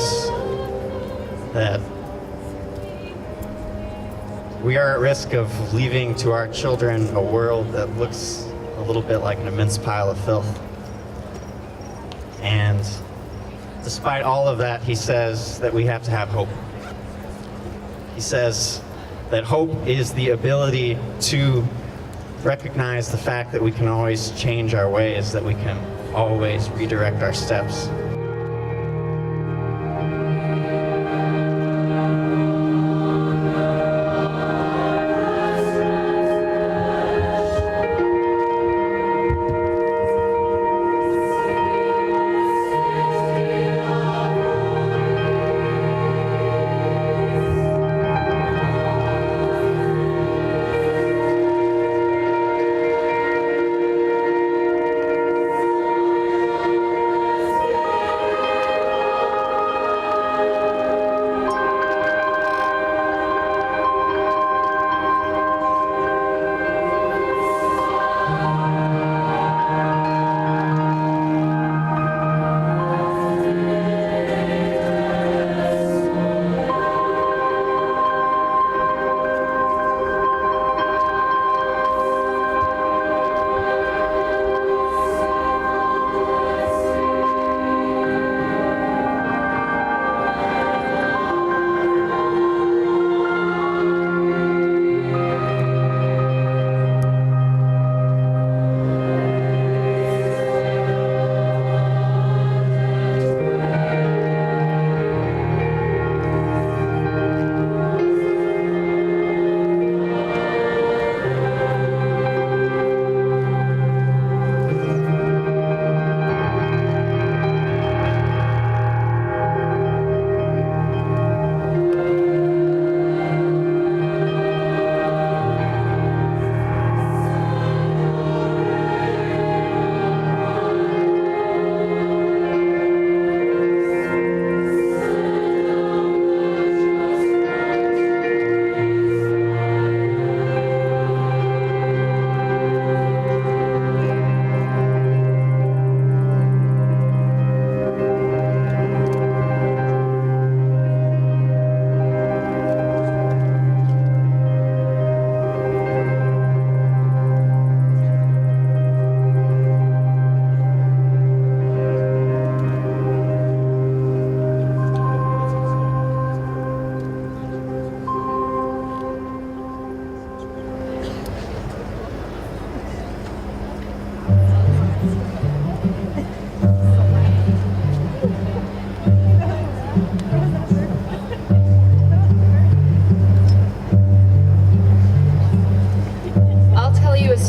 that we are at risk of leaving to our children a world that looks a little bit like an immense pile of filth. And despite all of that, he says that we have to have hope. He says that hope is the ability to recognize the fact that we can always change our ways, that we can always redirect our steps.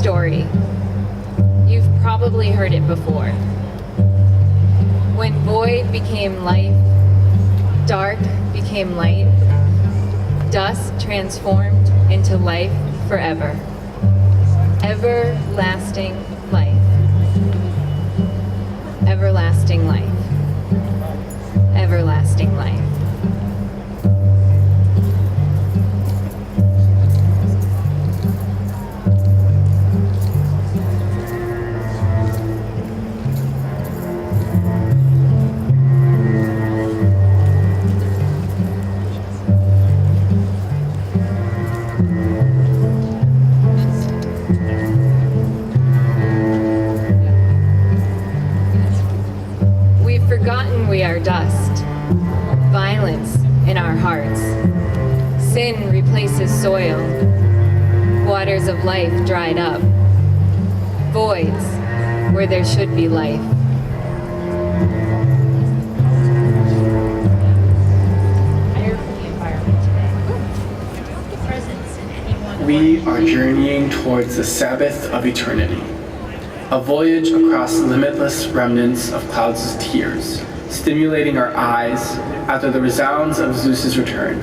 story. You've probably heard it before. When void became light, dark became light, dust transformed into life forever. Everlasting life. Everlasting life. Everlasting life. our hearts. Sin replaces soil. Waters of life dried up. Voids where there should be life. We are journeying towards the Sabbath of eternity, a voyage across limitless remnants of clouds' tears, stimulating our eyes after the resounds of Zeus's return.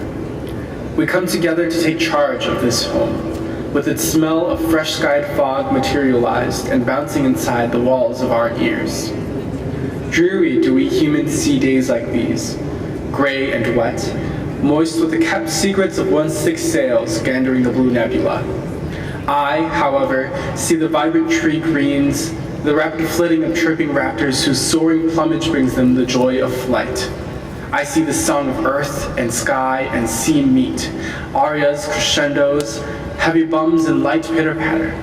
We come together to take charge of this home, with its smell of fresh-skied fog materialized and bouncing inside the walls of our ears. Dreary do we humans see days like these, gray and wet, moist with the kept secrets of 1/6 sail scandering the blue nebula. I, however, see the vibrant tree greens, the rapid flitting of chirping raptors whose soaring plumage brings them the joy of flight. I see the song of earth and sky and sea meet, arias, crescendos, heavy bums and light pitter-patter.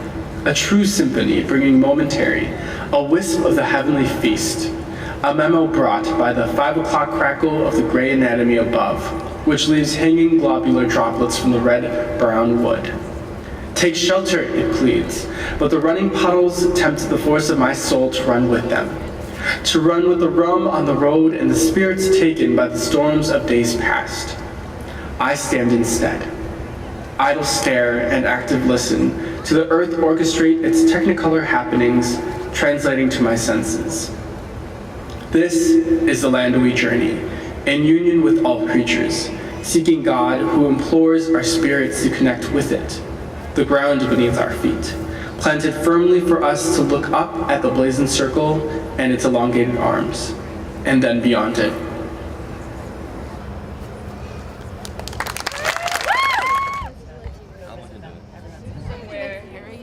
A true symphony bringing momentary, a wisp of the heavenly feast. A memo brought by the 5 o'clock crackle of the gray anatomy above, which leaves hanging globular droplets from the red-brown wood. Take shelter, it pleads, but the running puddles tempt the force of my soul to run with them. To run with the rum on the road and the spirits taken by the storms of days past. I stand instead. Idle stare and active listen to the earth orchestrate its technicolor happenings, translating to my senses. This is the land we journey, in union with all creatures, seeking God who implores our spirits to connect with it, the ground beneath our feet, planted firmly for us to look up at the blazoned circle and its elongated arms, and then beyond it.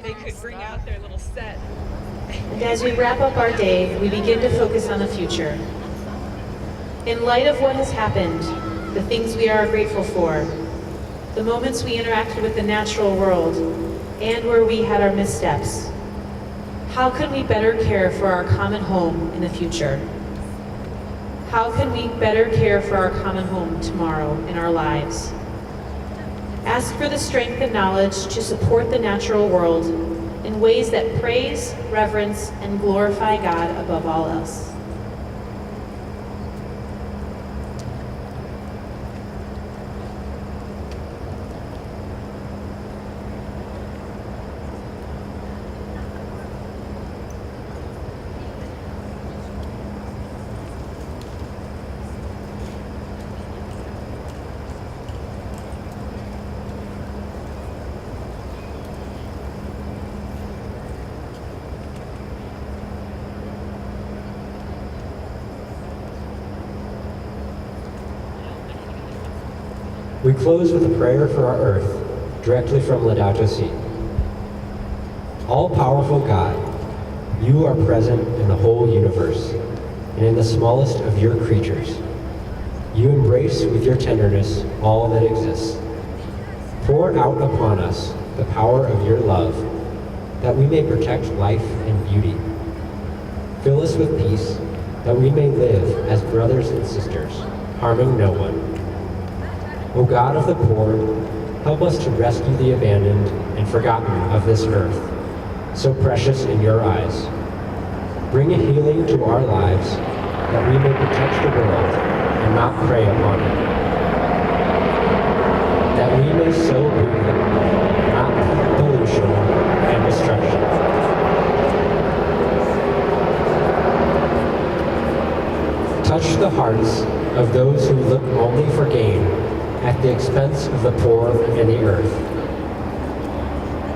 They could bring out their little set. And as we wrap up our day, we begin to focus on the future. In light of what has happened, the things we are grateful for, the moments we interacted with the natural world, and where we had our missteps, how can we better care for our common home in the future? How can we better care for our common home tomorrow in our lives? Ask for the strength and knowledge to support the natural world in ways that praise, reverence, and glorify God above all else. We close with a prayer for our earth, directly from Laudato Si. All-powerful God, you are present in the whole universe, and in the smallest of your creatures. You embrace with your tenderness all that exists. Pour out upon us the power of your love, that we may protect life and beauty. Fill us with peace, that we may live as brothers and sisters, harming no one. O God of the poor, help us to rescue the abandoned and forgotten of this earth, so precious in your eyes. Bring a healing to our lives, that we may protect the world and not prey upon it. That we may sow beauty, not pollution and destruction. Touch the hearts of those who look only for gain at the expense of the poor and the earth.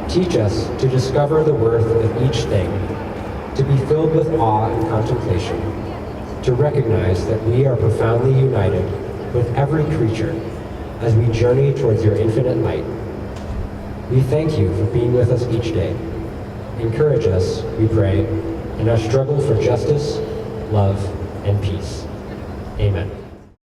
Teach us to discover the worth of each thing, to be filled with awe and contemplation, to recognize that we are profoundly united with every creature as we journey towards your infinite light. We thank you for being with us each day. Encourage us, we pray, in our struggle for justice, love, and peace. Amen.